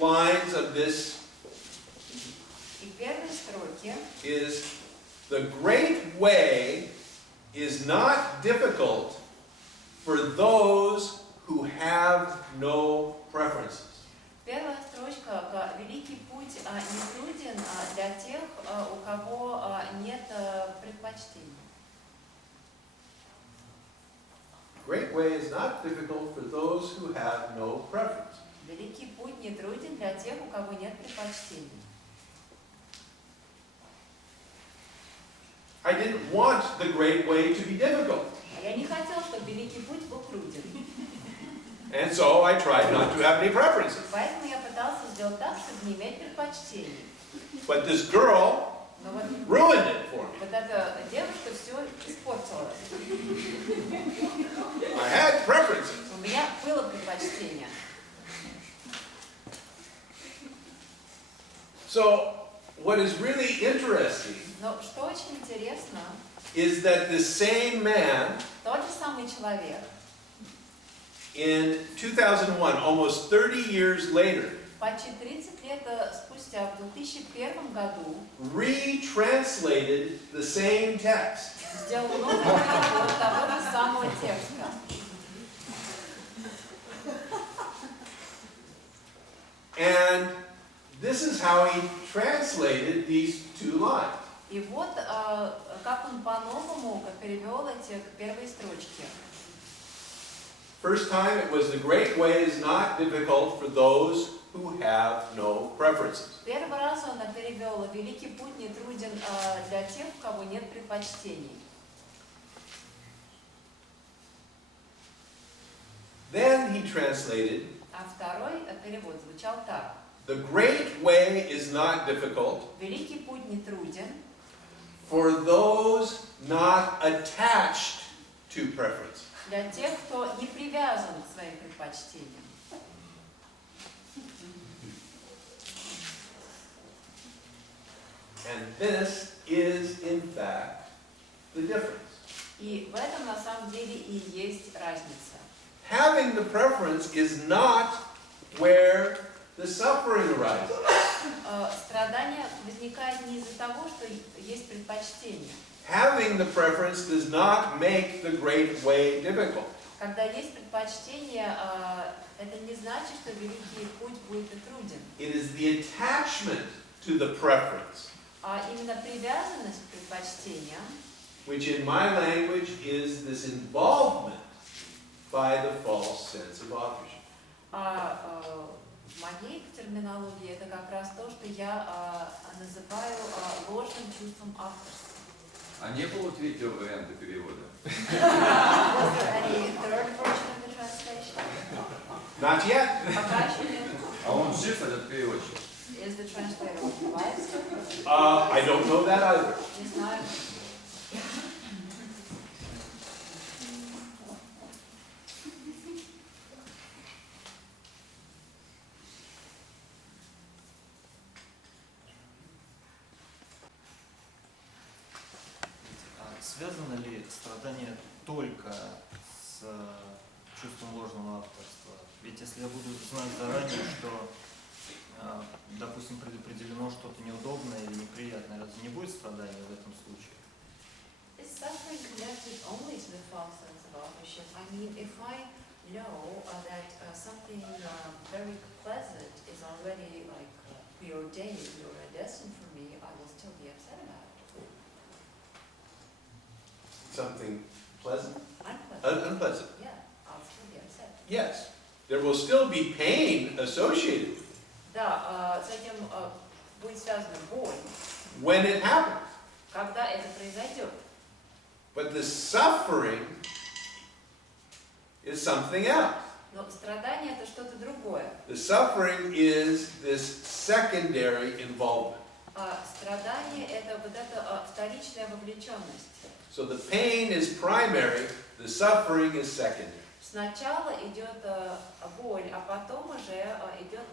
lines of this И первые строки is, the great way is not difficult for those who have no preferences. Первая строчка «Великий путь не труден для тех, у кого нет предпочтений». Great way is not difficult for those who have no preference. Великий путь не труден для тех, у кого нет предпочтений. I didn't want the great way to be difficult. А я не хотел, чтобы великий путь был труден. And so I tried not to have any preferences. Поэтому я пытался сделать так, чтобы не иметь предпочтений. But this girl Но вот, ruined it for me. вот эта девушка все испортила. I had preferences. У меня было предпочтение. So what is really interesting Но что очень интересно, is that the same man тот же самый человек in 2001, almost 30 years later, почти 30 лет спустя, в 2001 году, retranslated the same text. сделал новый перевод того же самого текста. And this is how he translated these two lines. И вот как он по-новому перевел эти первые строчки. First time it was the great way is not difficult for those who have no preferences. Первый раз он перевел «Великий путь не труден для тех, у кого нет предпочтений». Then he translated, А второй перевод звучал так. the great way is not difficult «Великий путь не труден for those not attached to preference. для тех, кто не привязан к своим предпочтениям». And this is in fact the difference. И в этом на самом деле и есть разница. Having the preference is not where the suffering arises. Страдание возникает не из-за того, что есть предпочтение. Having the preference does not make the great way difficult. Когда есть предпочтение, это не значит, что великий путь будет и труден. It is the attachment to the preference, А именно привязанность к предпочтениям, which in my language is this involvement by the false sense of authorship. в моей терминологии это как раз то, что я называю ложным чувством авторства. А не было третьего варианта перевода? Was there any third version of the translation? Not yet. Пока еще нет. А он жив, этот переводчик? Is the translator alive still? I don't know that either. Не знаю. Связано ли страдание только с чувством ложного авторства? Ведь если я буду знать заранее, что, допустим, предопределено что-то неудобное или неприятное, разве не будет страдания в этом случае? Is suffering connected only to the false sense of authorship? I mean, if I know that something very pleasant is already like preordained or destined for me, I will still be upset about it. Something pleasant? Unpleasant. Unpleasant. Yeah, I'll still be upset. Yes. There will still be pain associated Да, с этим будет связана боль, when it happens. когда это произойдет. But the suffering is something else. Но страдание это что-то другое. The suffering is this secondary involvement. Страдание это вот эта вторичная вовлеченность. So the pain is primary, the suffering is secondary. Сначала идет боль, а потом уже идет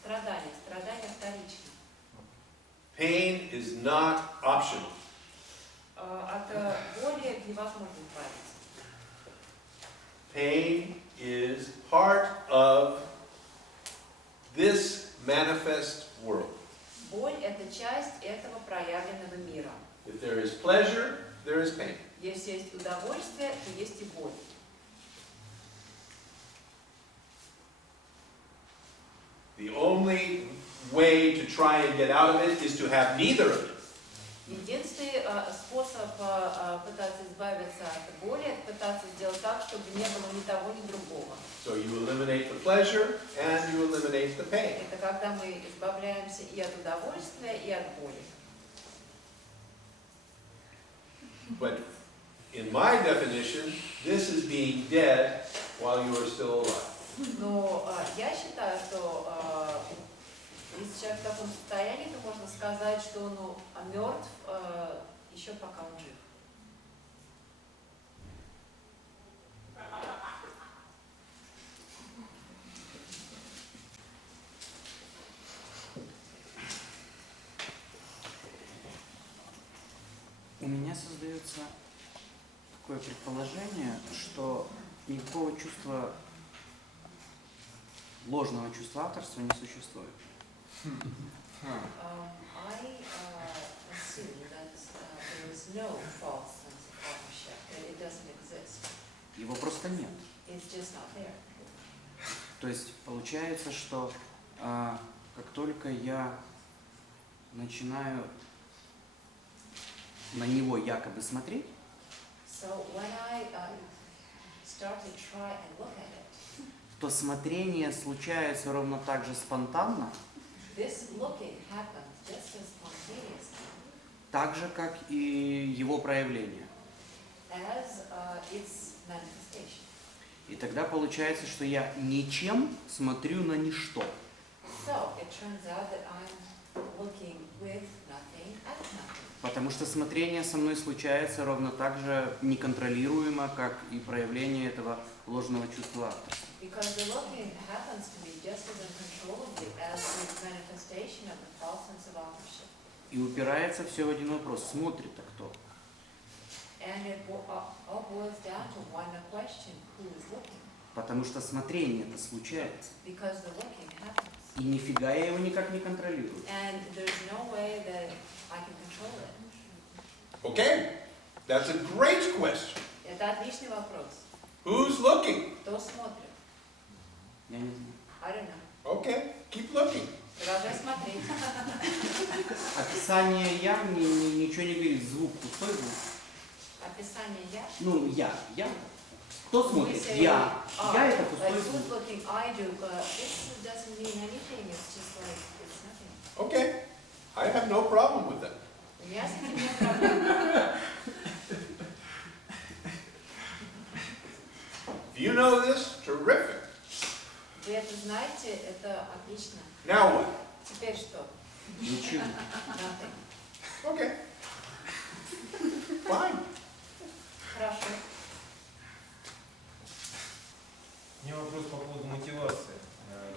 страдание. Страдание вторично. Pain is not optional. От боли невозможно избавиться. Pain is part of this manifest world. Боль это часть этого проявленного мира. If there is pleasure, there is pain. Если есть удовольствие, то есть и боль. The only way to try and get out of it is to have neither of it. Единственный способ пытаться избавиться от боли, это пытаться сделать так, чтобы не было ни того, ни другого. So you eliminate the pleasure and you eliminate the pain. Это когда мы избавляемся и от удовольствия, и от боли. But in my definition, this is being dead while you are still alive. Но я считаю, что если человек в таком состоянии, то можно сказать, что он мертв еще пока он жив. создается такое предположение, что никакого чувства, ложного чувства авторства не существует. I assume that there is no false sense of authorship, that it doesn't exist. Его просто нет. It's just not there. То есть получается, что как только я начинаю на него якобы смотреть, So when I start to try and look at it, то смотрение случается ровно так же спонтанно, this looking happens just as spontaneously так же, как и его проявление. as its manifestation. И тогда получается, что я ничем смотрю на ничто. So it turns out that I'm looking with nothing at nothing. Потому что смотрение со мной случается ровно так же неконтролируемо, как и проявление этого ложного чувства авторства. Because the looking happens to be just as uncontrollably as the manifestation of the false sense of authorship. И упирается все в один вопрос. Смотрит-то кто? And it all boils down to one question: who is looking? Потому что смотрение-то случается. Because the looking happens. И нифига я его никак не контролирую. And there's no way that I can control it. Okay, that's a great question. Это отличный вопрос. Who's looking? Кто смотрит? Я не знаю. I don't know. Okay, keep looking. Продолжай смотреть. Описание «я» мне ничего не говорит. Звук, пустой звук. Описание я. Ну, я. Кто смотрит? Я. Я это пустой Like звук. who's looking? I do, but this doesn't mean anything. It's just like it's nothing. Okay, I have no problem with that. У меня с этим нет проблем. If you know this, terrific. Вы это знаете, это отлично. Now what? Теперь что? Ничего. Nothing. Okay. Fine. Хорошо. У меня вопрос по поводу мотивации.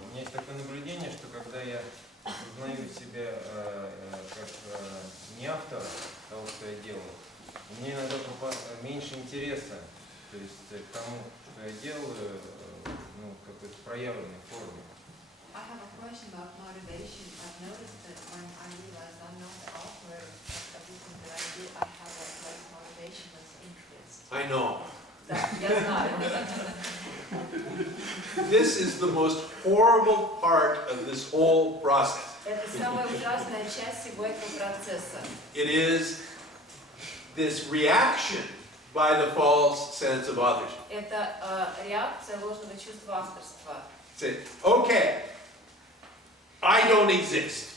У меня есть такое наблюдение, что когда я узнаю себя как не автора того, что я делаю, у меня иногда меньше интереса, то есть к тому, что я делаю, ну, в какой-то проявленной форме. I have a question about motivation. I've noticed that when I realize I'm not the author of everything that I do, I have less motivation, less interest. I know. Я знаю. This is the most horrible part of this whole process. Это самая ужасная часть всего этого процесса. It is this reaction by the false sense of authorship. Это реакция ложного чувства авторства. Say, okay, I don't exist.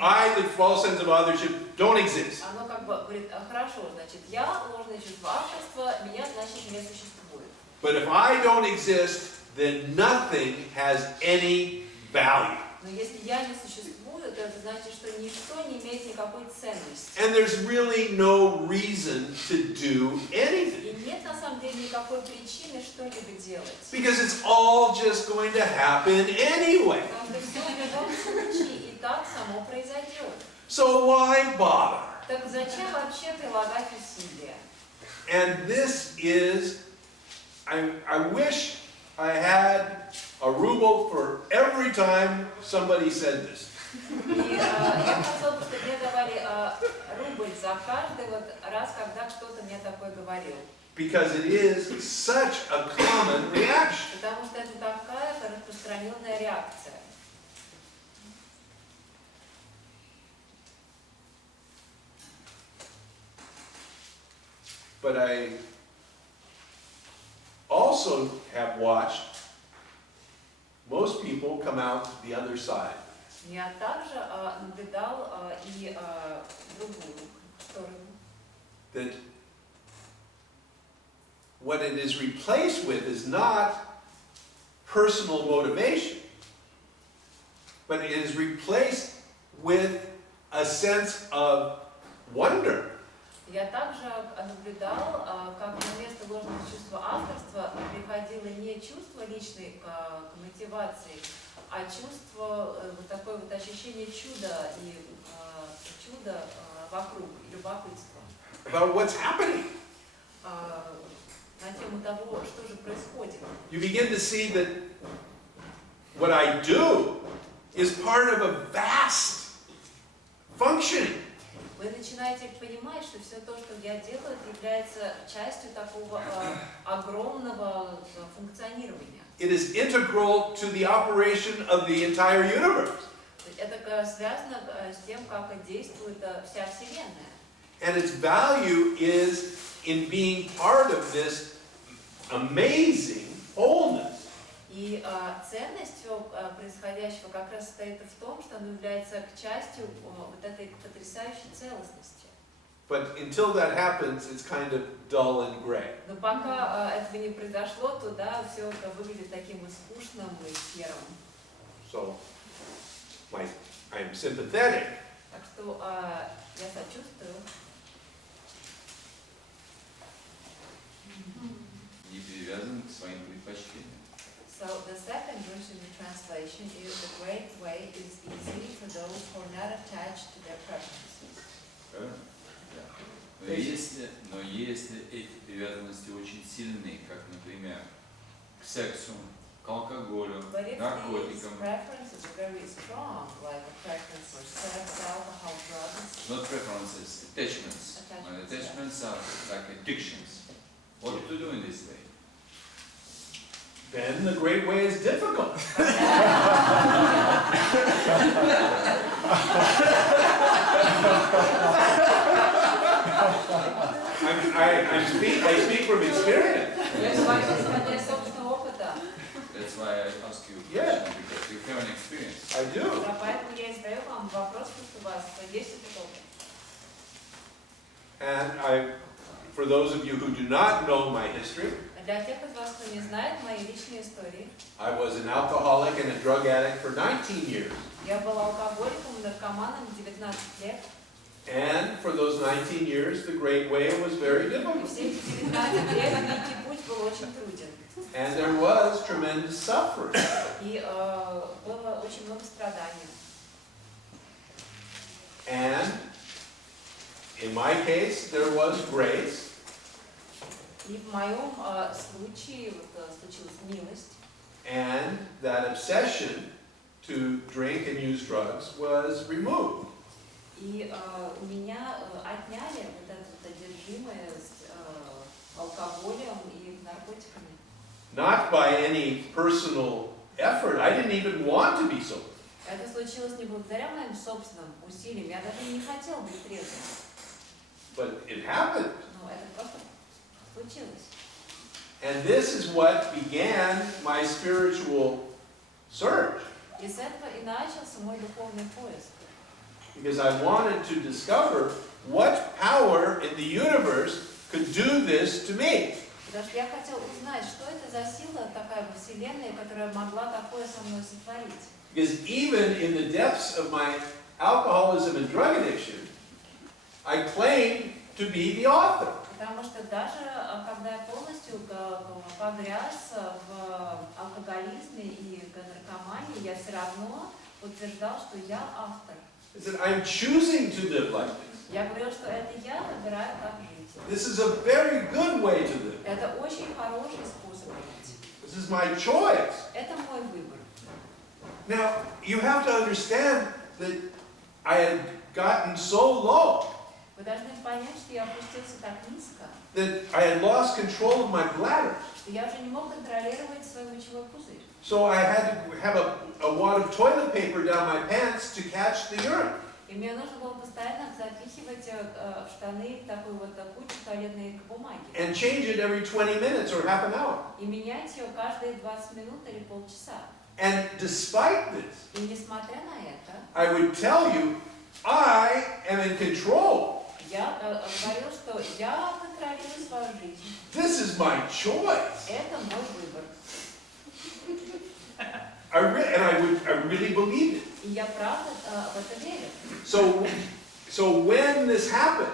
I, the false sense of authorship, don't exist. Оно как бы говорит: хорошо, значит, я ложное чувство авторства, меня, значит, не существует. But if I don't exist, then nothing has any value. Но если я не существую, то это значит, что ничто не имеет никакой ценности. And there's really no reason to do anything. И нет на самом деле никакой причины что-либо делать. Because it's all just going to happen anyway. Потому что все в любом случае и так само произойдет. So why bother? Так зачем вообще прилагать усилия? And this is, I wish I had a ruble for every time somebody said this. И я хотела бы, чтобы мне давали рубль за каждый вот раз, когда кто-то мне такое говорил. Because it is such a common reaction. Потому что это такая распространенная реакция. But I also have watched most people come out the other side. Я также наблюдал и другую сторону. That what it is replaced with is not personal motivation, but it is replaced with a sense of wonder. Я также наблюдал, как на место ложного чувства авторства приходило не чувство личной мотивации, а чувство вот такое вот ощущение чуда и чуда вокруг, любопытство about what's happening. На тему того, что же происходит. You begin to see that what I do is part of a vast functioning. Вы начинаете понимать, что все то, что я делаю, это является частью такого огромного функционирования. It is integral to the operation of the entire universe. Это связано с тем, как действует вся Вселенная. And its value is in being part of this amazing wholeness. И ценность всего происходящего как раз состоит в том, что оно является частью вот этой потрясающей целостности. But until that happens, it's kind of dull and gray. Но пока этого не произошло, то да, все это выглядит таким и скучным, и серым. So, I'm sympathetic. Так что я сочувствую. Не привязан к своим предпочтениям. So the second version in translation is the great way is easy for those who are not attached to their preferences. Правильно? Да. Но если эти привязанности очень сильны, как, например, к сексу, к алкоголю, But if these наркотикам, preferences are very strong, like a preference for sex, alcohol, drugs, not preferences, attachments. And attachments are like addictions. What to do in this way? Then the great way is difficult. I speak from experience. я говорю, исходя из собственного опыта. That's why I ask you a Yeah. question, because you have an experience. I do. Да, поэтому я и задаю вам вопрос, потому что у вас есть этот опыт. And for those of you who do not know my history, Для тех из вас, кто не знает мои личные истории, I was an alcoholic and a drug addict for 19 years. я был алкоголиком, наркоманом 19 лет. And for those 19 years, the great way was very И difficult. все эти 19 лет великий путь был очень труден. And there was tremendous suffering. И было очень много страданий. And in my case, there was grace. И в моем случае случилась милость. And that obsession to drink and use drugs was removed. И у меня отняли вот эту одержимость алкоголем и наркотиками. Not by any personal effort. I didn't even want to be sober. Это случилось не благодаря моим собственным усилиям. Я даже не хотела быть трезвым. But it happened. Но это просто случилось. And this is what began my spiritual search. И с этого и начался мой духовный поиск. Because I wanted to discover what power in the universe could do this to me. Потому что я хотела узнать, что это за сила такая во Вселенной, которая могла такое со мной сотворить. Because even in the depths of my alcoholism and drug addiction, I claimed to be the author. Потому что даже когда я полностью погряз в алкоголизме и наркомании, я все равно утверждал, что я автор. I said, I'm choosing to live like this. Я говорил, что это я выбираю, как жить. This is a very good way to live. Это очень хороший способ жить. This is my choice. Это мой выбор. Now, you have to understand that I had gotten so low Вы должны понять, что я опустился так низко, that I had lost control of my bladder. что я уже не мог контролировать свой мочевой пузырь. So I had to have a wad of toilet paper down my pants to catch the urine. И мне нужно было постоянно запихивать в штаны такую вот кучу туалетной бумаги. And change it every 20 minutes or half an hour. И менять ее каждые 20 минут или полчаса. And despite this, И несмотря на это, I would tell you, I am in control. я говорил, что я контролирую свою жизнь. This is my choice. Это мой выбор. I really believed it. И я правда в это верю. So when this happened,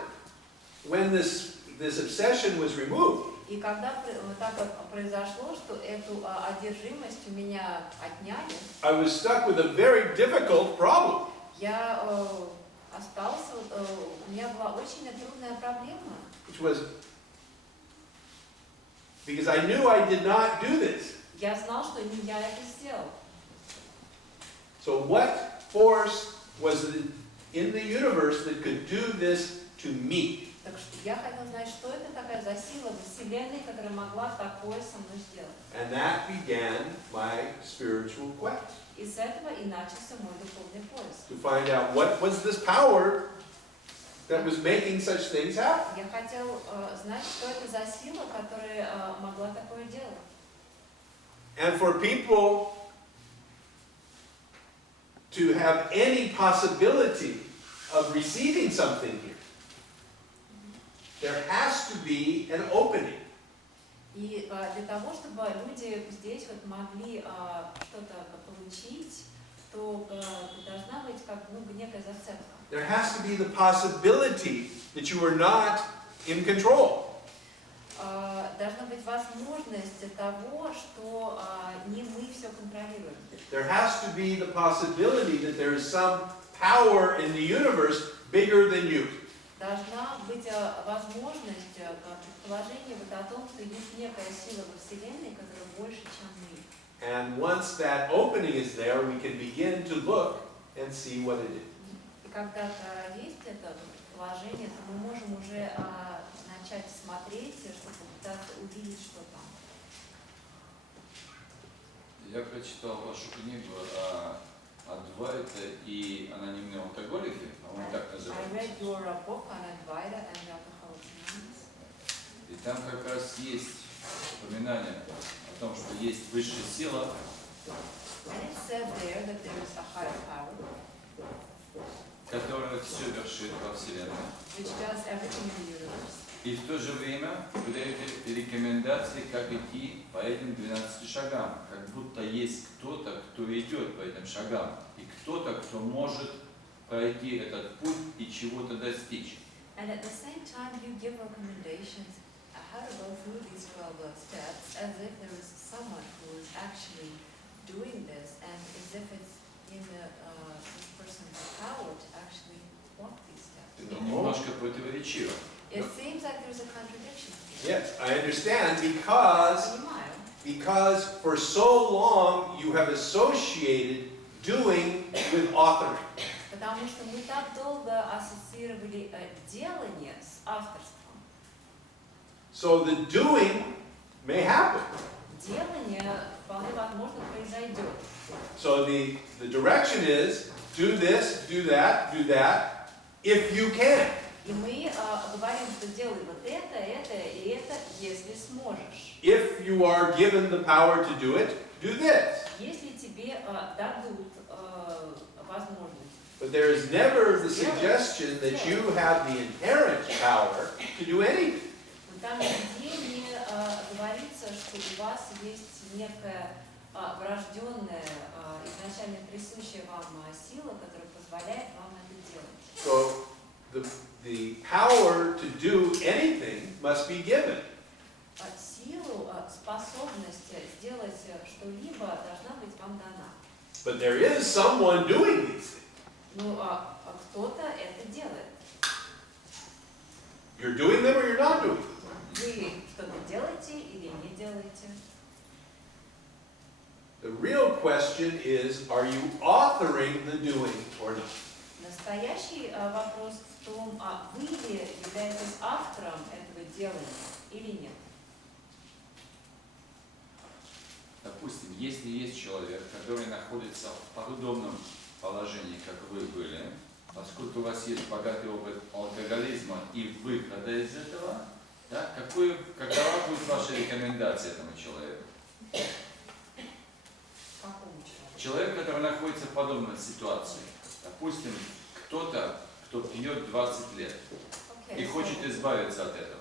when this obsession was removed, И когда вот так вот произошло, что эту одержимость у меня отняли, I was stuck with a very difficult problem. я остался, у меня была очень трудная проблема. which was because I knew I did not do this. Я знал, что не я это сделал. So what force was in the universe that could do this to me? Так что я хотела знать, что это такая за сила во Вселенной, которая могла такое со мной сделать. And that began my spiritual quest, И с этого и начался мой духовный поиск. to find out what was this power that was making such things happen. Я хотел знать, что это за сила, которая могла такое делать. And for people to have any possibility of receiving something here, there has to be an opening. И для того, чтобы люди здесь вот могли что-то получить, то должна быть как некая зацепка. There has to be the possibility that you are not in control. Должна быть возможность того, что не мы все контролируем. There has to be the possibility that there is some power in the universe bigger than you. Должна быть возможность, предположение вот о том, что есть некая сила во Вселенной, которая больше, чем мы. And once that opening is there, we can begin to look and see what it is. И когда есть это предположение, то мы можем уже начать смотреть, чтобы попытаться увидеть, что там. Я прочитал вашу книгу о Адвайте и анонимные алкоголики, по-моему, так I называется. read your book on Advaita and Alcoholics Anonymous. И там как раз есть упоминание о том, что есть высшая сила, And it said there that there is a higher power которая все вершит во Вселенной. which does everything in the universe. И в то же время вы даете рекомендации, как идти по этим 12 шагам. Как будто есть кто-то, кто идет по этим шагам. И кто-то, кто может пройти этот путь и чего-то достичь. And at the same time, you give recommendations on how to go through these 12 steps as if there is someone who is actually doing this and as if it's in this person's power to actually walk these steps. Это немножко противоречиво. It seems like there's a contradiction. Yes, I understand Понимаю. because for so long you have associated doing with authoring. Потому что мы так долго ассоциировали делание с авторством. So the doing may happen. Делание вполне возможно произойдет. So the direction is do this, do that, if you can. И мы говорим, что делай вот это и это, если сможешь. If you are given the power to do it, do this. Если тебе дадут возможность. But there is never the suggestion that you have the inherent power to do anything. Там нигде не говорится, что у вас есть некая врожденная, изначально присущая вам сила, которая позволяет вам это делать. So the power to do anything must be given. Силу, способность сделать что-либо должна быть вам дана. But there is someone doing these things. Ну, кто-то это делает. You're doing them or you're not doing them. Вы что-то делаете или не делаете? The real question is, are you authoring the doing or not? Настоящий вопрос в том, вы ли являетесь автором этого делания или нет? Допустим, если есть человек, который находится в подобном положении, как вы были, поскольку у вас есть богатый опыт алкоголизма и выхода из этого, да, какова будет ваша рекомендация этому человеку? Какому человеку? Человек, который находится в подобной ситуации, допустим, кто-то, кто пьет 20 лет и хочет избавиться от этого.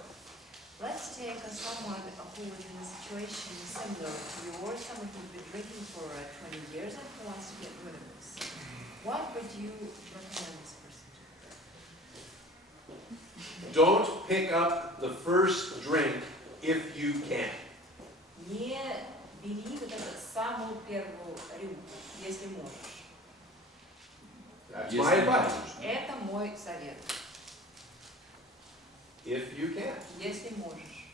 Let's take someone who is in a situation similar to yours, someone who's been drinking for 20 years and who wants to get rid of this. What would you recommend this person to do? Don't pick up the first drink if you can. Не бери вот эту самую первую рюмку, если можешь. That's my advice. Это мой мой совет. If you can. Если можешь.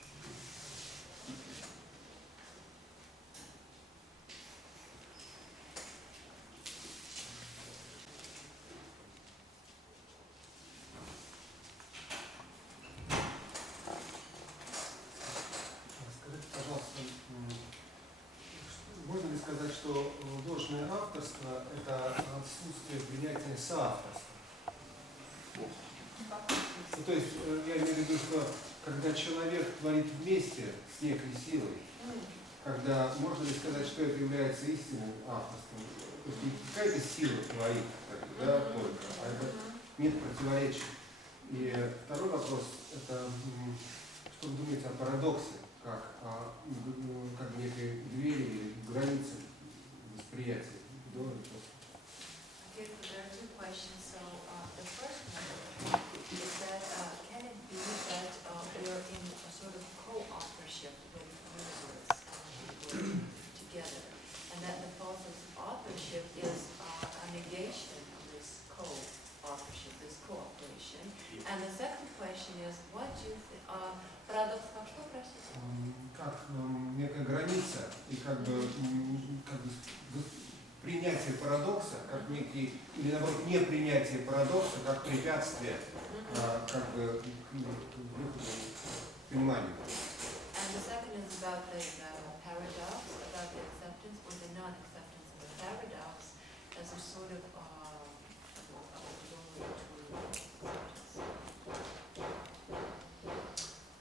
Скажите, пожалуйста, можно ли сказать, что ложное авторство – это отсутствие принятия соавторства? Ну, то есть, я имею в виду, что когда человек творит вместе с некой силой, когда можно ли сказать, что это является истинным авторством? То есть не какая-то сила творит, да, только, а это нет противоречий. И второй вопрос – это что вы думаете о парадоксе, как некой двери или границе восприятия до и после? Okay, so there are two questions. So the first one is that can it be that we are in a sort of co-authorship with the universe together, and that the false authorship is a negation of this co-authorship, this cooperation? And the second question is, what do you think? Парадокс, как что, простите? Как некая граница и как бы принятие парадокса, как некий, или наоборот, непринятие парадокса, как препятствие как бы к пониманию. And the second is about the paradox, about the acceptance or the non-acceptance of the paradox as a sort of doorway to acceptance.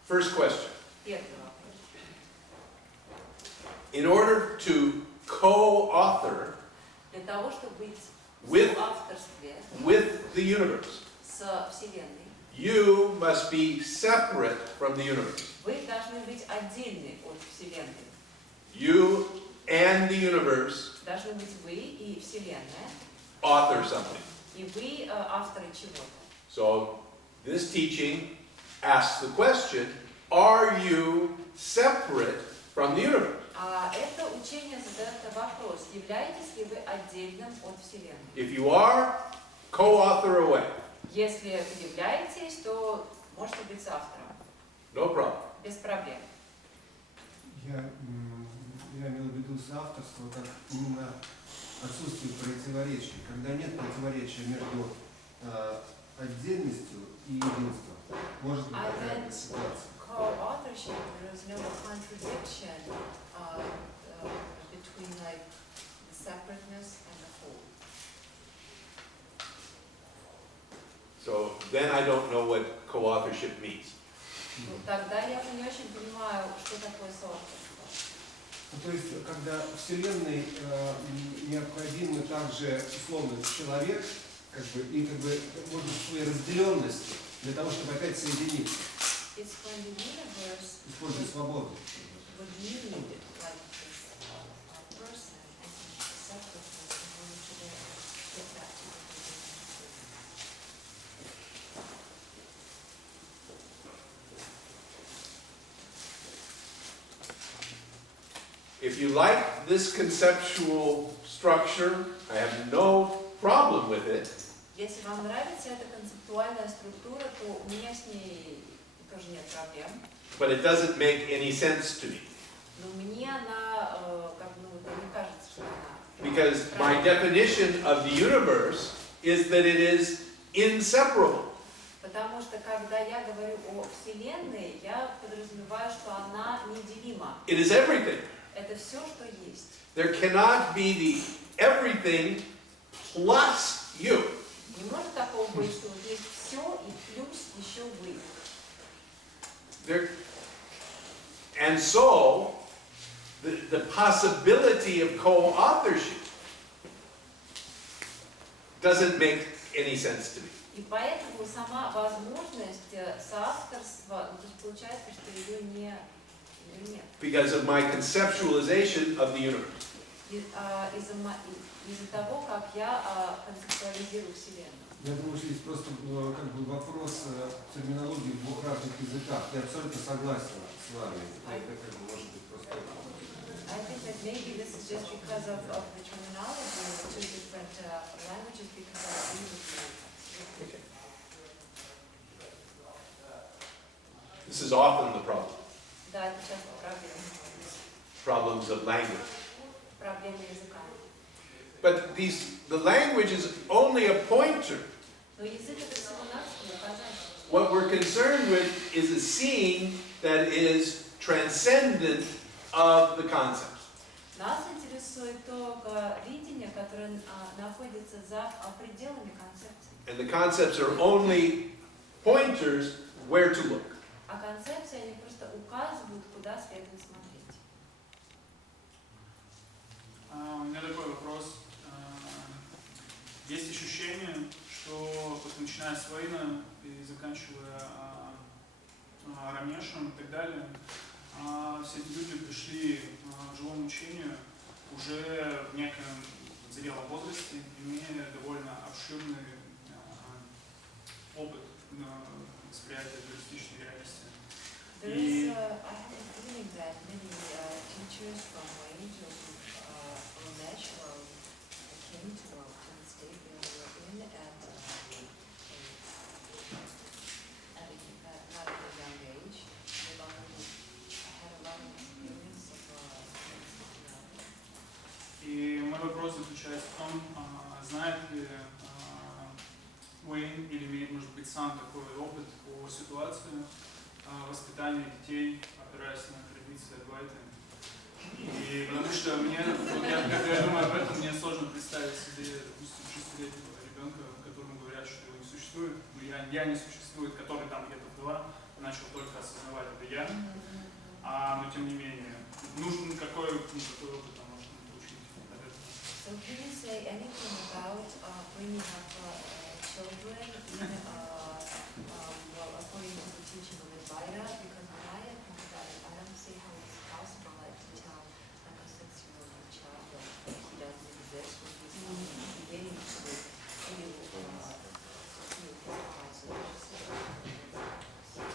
First question. Первый вопрос. In order to co-author Для того, чтобы быть With- в авторстве with the universe, с Вселенной, you must be separate from the universe. вы должны быть отдельны от Вселенной. You and the universe Должны быть вы и Вселенная, author something. и вы авторы чего-то. So this teaching asks the question, are you separate from the universe? А это учение задает вопрос, являетесь ли вы отдельным от Вселенной? If you are, co-author away. Если вы являетесь, то можете быть автором, No problem. без проблем. Я имел в виду соавторство как именно отсутствие противоречий, когда нет противоречия между отдельностью и единством. Может быть такая ситуация. Co-authorship, there is no contradiction between like the separateness and the whole. So then I don't know what co-authorship means. Ну, тогда я уже не очень понимаю, что такое соавторство. Ну, то есть, когда Вселенной необходимы также, условно, человек, как бы, и как бы, может быть, своей разделенности, для того, чтобы опять соединиться, It's when the universe используя свободу. would need like this person and separateness in order to get back to the beginning. If you like this conceptual structure, I have no problem with it. Если вам нравится эта концептуальная структура, то у меня с ней тоже нет проблем. But it doesn't make any sense to me. Но мне она, как бы, ну, не кажется, что она... Because my definition of the universe is that it is inseparable. Потому что, когда я говорю о Вселенной, я подразумеваю, что она неделима. It is everything. Это все, что есть. There cannot be the everything plus you. Не может такого быть, что вот есть все и плюс еще вы. There, and so, the possibility of co-authorship doesn't make any sense to me. И поэтому сама возможность соавторства, ну, то есть получается, что ее нет. Because of my conceptualization of the universe. Из-за того, как я концептуализирую Вселенную. Я думаю, что здесь просто как бы вопрос терминологии в двух разных языках. Я абсолютно согласен с вами. Это как бы может быть просто... I think that maybe this is just because of the terminology of the two different languages, because I agree with you. Okay. This is often the problem. Да, это часто Problems of language. проблемы языка. But the language is only a pointer. Но язык это всего-навсего указатель. What we're concerned with is a seeing that is transcendent of the concept. Нас интересует то видение, которое находится за пределами концепции. And the concepts are only pointers where to look. А концепции, они просто указывают, куда следует смотреть. У меня такой вопрос. Есть ощущение, что вот, начиная с Уэйна и заканчивая Рамешем и так далее, все эти люди пришли к живому учению уже в неком зрелом возрасте, имея довольно обширный опыт восприятия дуалистичной реальности. There is, I have a feeling that many teachers from Wayne to Ramesh came to the state they were in at not at a young age. They already had a lot of experience of И мой вопрос заключается в том, знает ли Уэйн или имеет, может быть, сам такой опыт по ситуации воспитания детей, опираясь на традиции Адвайты. И потому что мне, когда я думаю об этом, мне сложно представить себе, допустим, 6-летнего ребенка, которому говорят, что его не существует, но я не существует, который там где-то в 2 начал только осознавать это я, но тем не менее, нужен какой опыт там можно получить от этого. So can you say anything about bringing up children in, well, according to the teaching of Advaita? Because when I think about it, I don't see how it's possible to tell like a 6-year-old child that he doesn't exist when he's beginning to feel his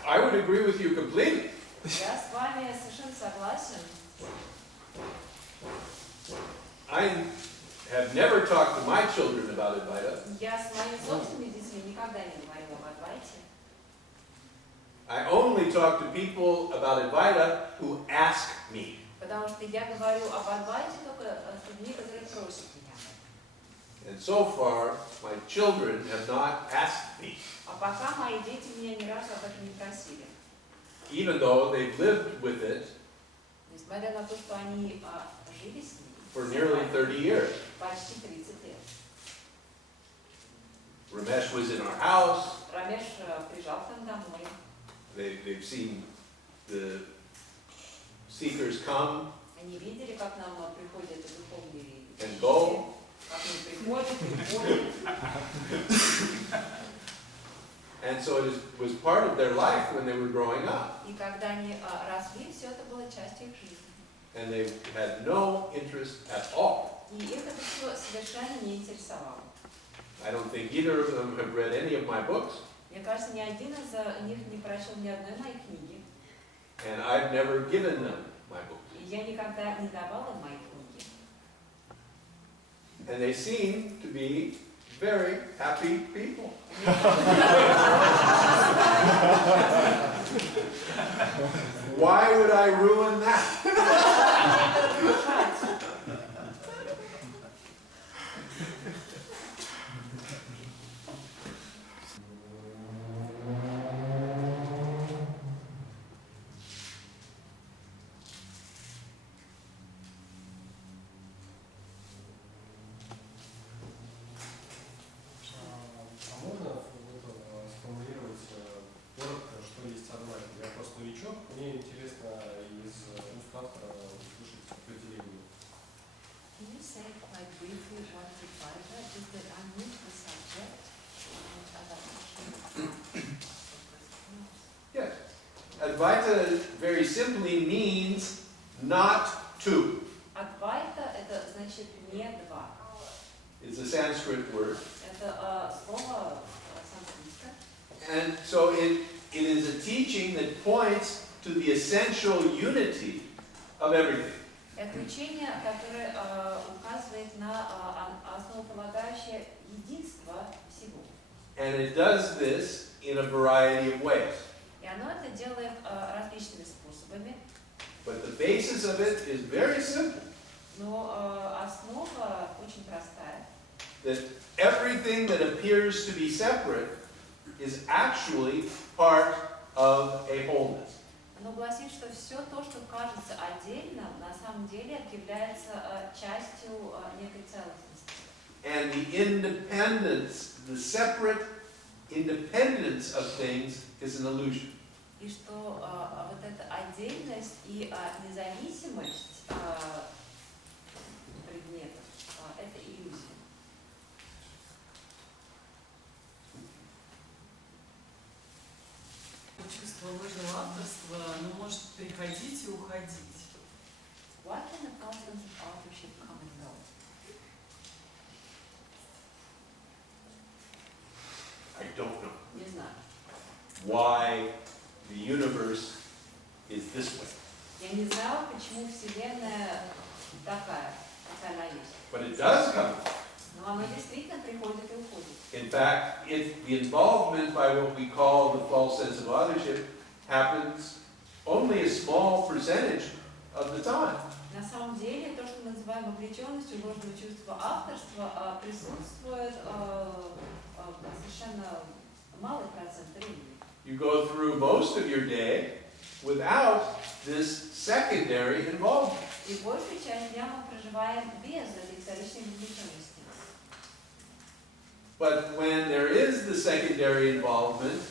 I would agree with you completely. Я с вами совершенно согласен. I have never talked to my children about Advaita. Я с моими собственными детьми никогда не говорила об Адвайте. I only talk to people about Advaita who ask me. Потому что я говорю об Адвайте только с людьми, которые просят меня. And so far, my children have not asked me, А пока мои дети меня ни разу об этом не просили. even though they've lived with it Несмотря на то, что они жили с ним for nearly 30 years. почти 30 лет. Ramesh was in our house. Рамеш приезжал к нам домой. They've seen the seekers come Они видели, как нам приходят духовные and go. как они приходят, приходят. And so it was part of their life when they were growing up. И когда они росли, все это было частью их жизни. And they had no interest at all. И их это все совершенно не интересовало. I don't think either of them have read any of my books. Мне кажется, ни один из них не прочел ни одной моей книги. And I've never given them my books. И я никогда не давала мои книги. And they seem to be very happy people. Why would I ruin that? Можно сформулировать коротко, что есть Адвайта? Я просто новичок, мне интересно из уст автора услышать определение. Can you say quite briefly what is Advaita? Just that I'm new to the subject. Yes. Advaita very simply means not two. Advaita это значит не два. It's a Sanskrit word. Это слово санскритское. And so it is a teaching that points to the essential unity of everything. Это учение, которое указывает на основополагающее единство всего. And it does this in a variety of ways. И оно это делает различными способами, but the basis of it is very simple. но основа очень простая. That everything that appears to be separate is actually part of a wholeness. Оно гласит, что все то, что кажется отдельным, на самом деле является частью некой целостности. And the independence, the separate independence of things is an illusion. И что вот эта отдельность и независимость предметов это иллюзия. Чувство ложного авторства, оно может приходить и уходить. Why can the concept of authorship come and go? I don't know Не знаю. why the universe is this way, Я не знаю, почему Вселенная такая, какая она есть. but it does come. Но оно действительно приходит и уходит. In fact, the involvement by what we call the false sense of authorship happens only a small percentage of the time. На самом деле, то, что мы называем вовлеченностью ложного чувства авторства, присутствует совершенно малый процент времени. You go through most of your day without this secondary involvement. И большую часть дня мы проживаем без этой вторичной вовлеченности. But when there is the secondary involvement,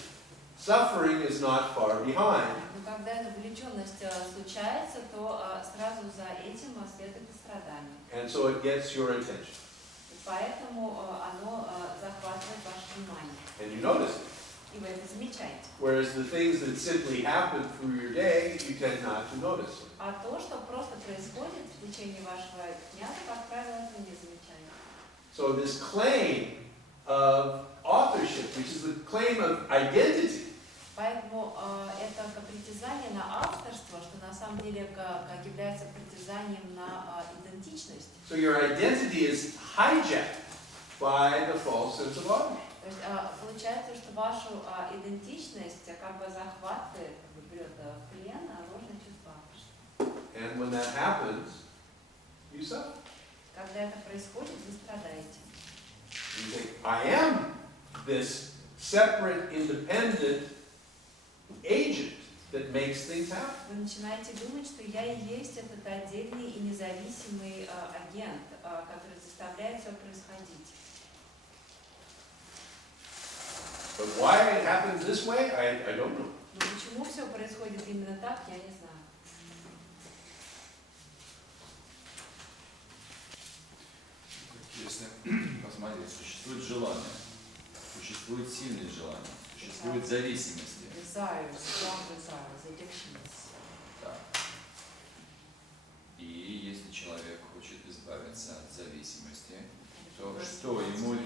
suffering is not far behind. Но когда эта вовлеченность случается, то сразу за этим следует и страдание. And so it gets your attention. И поэтому оно захватывает ваше внимание. And you notice it. И вы это замечаете. Whereas the things that simply happen through your day, you tend not to notice. А то, что просто происходит в течение вашего дня, вы, как правило, этого не замечаете. So this claim of authorship, which is the claim of identity, Поэтому это как притязание на авторство, что на самом деле как является притязанием на идентичность. so your identity is hijacked by the false sense of authorship. То есть получается, что вашу идентичность как бы захватывает, как бы берет в плен ложное чувство авторства. And when that happens, you suffer. Когда это происходит, вы страдаете. You think, I am this separate, independent agent that makes things happen. Вы начинаете думать, что я и есть этот отдельный и независимый агент, который заставляет все происходить. But why it happens this way, I don't know. Но почему все происходит именно так, я не знаю. Если посмотреть, существует желание, существует сильное желание, существует зависимости. Desires, strong desires, addictions. Да. И если человек хочет избавиться от зависимости, то что ему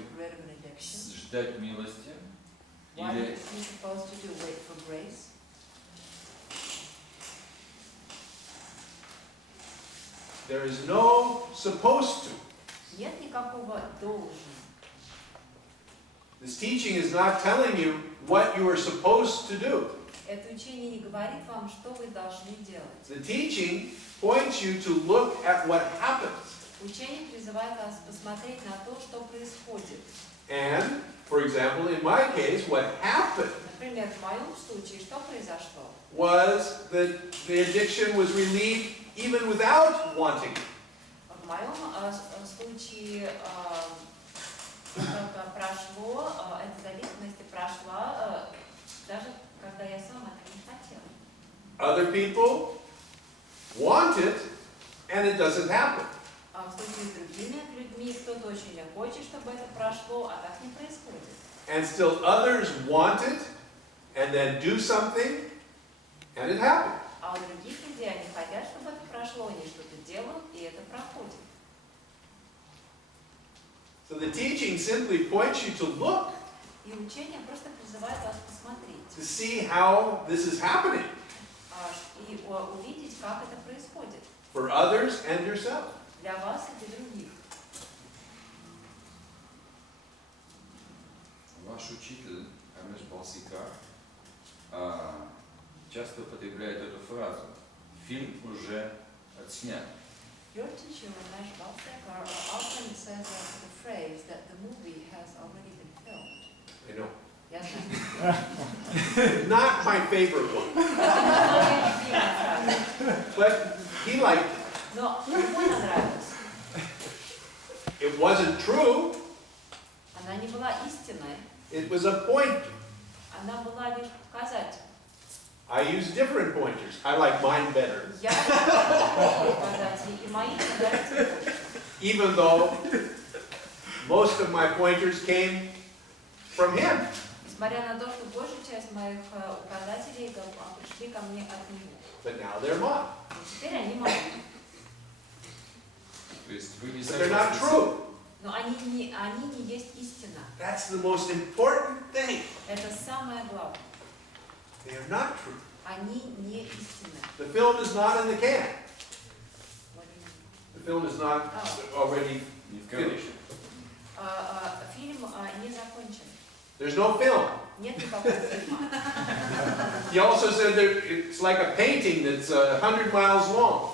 ждать милости? What Или is he supposed to do? Wait for grace? There is no supposed to. Нет никакого должен. This teaching is not telling you what you are supposed to do. Это учение не говорит вам, что вы должны делать. The teaching points you to look at what happens. Учение призывает вас посмотреть на то, что происходит. And, for example, in my case, what happened Например, в моем случае, что произошло? was that the addiction was relieved even without wanting it. В моем случае это прошло, эта зависимость прошла, даже когда я сама этого не хотела. Other people want it, and it doesn't happen. А в случае с другими людьми кто-то очень хочет, чтобы это прошло, а так не происходит. And still others want it, and then do something, and it happens. А у других людей они хотят, чтобы это прошло, они что-то делают, и это проходит. So the teaching simply points you to look, И учение просто призывает вас посмотреть to see how this is happening и увидеть, как это происходит for others and yourself. для вас и для других. ваш учитель, Амеш Балсика, часто употребляет эту фразу. Фильм уже отснят. Your teacher, Ramesh Balsekar, often says the phrase that the movie has already been filmed. I know. Я знаю. Not my favorite one. But he liked it. Но ему она нравилась. It wasn't true. Она не была истинной. It was a pointer. Она была лишь показатель. I use different pointers. I like mine better. Я люблю показатели, и мои нравятся больше. Even though most of my pointers came from him. Несмотря на то, что большая часть моих указателей пришли ко мне от него. But now they're mine. Но теперь они мои. То есть вы не But they're not согласны true. Но они не есть истина. That's the most important thing. Это самое главное. They are not true. Они не истинны. The film is not in the can. The film is not already finished. Фильм не закончен. There's no film. Нет никакого фильма. He also said that it's like a painting that's 100 miles long.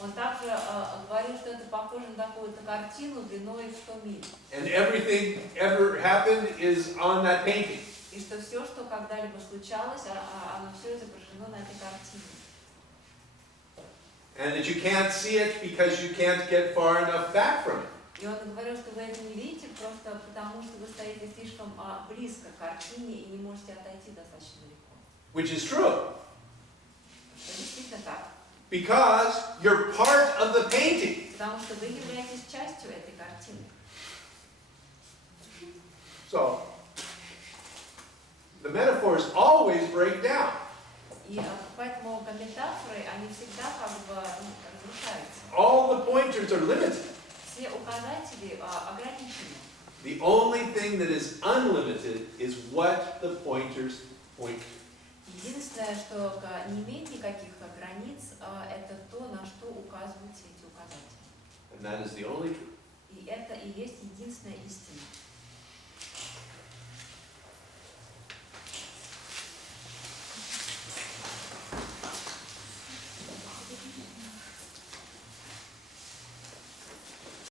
Он также говорил, что это похоже на такую-то картину длиной в 100 миль. And everything ever happened is on that painting. И что все, что когда-либо случалось, оно все изображено на этой картине. And that you can't see it because you can't get far enough back from it. И он говорил, что вы это не видите просто потому, что вы стоите слишком близко к картине и не можете отойти достаточно далеко. Which is true. Что действительно так. Because you're part of the painting. Потому что вы являетесь частью этой картины. So, the metaphors always break down. И поэтому метафоры, они всегда как бы разрушаются. All the pointers are limited. Все указатели ограничены. The only thing that is unlimited is what the pointers point to. Единственное, что не имеет никаких границ, это то, на что указывают все эти указатели. And that is the only truth. И это и есть единственная истина.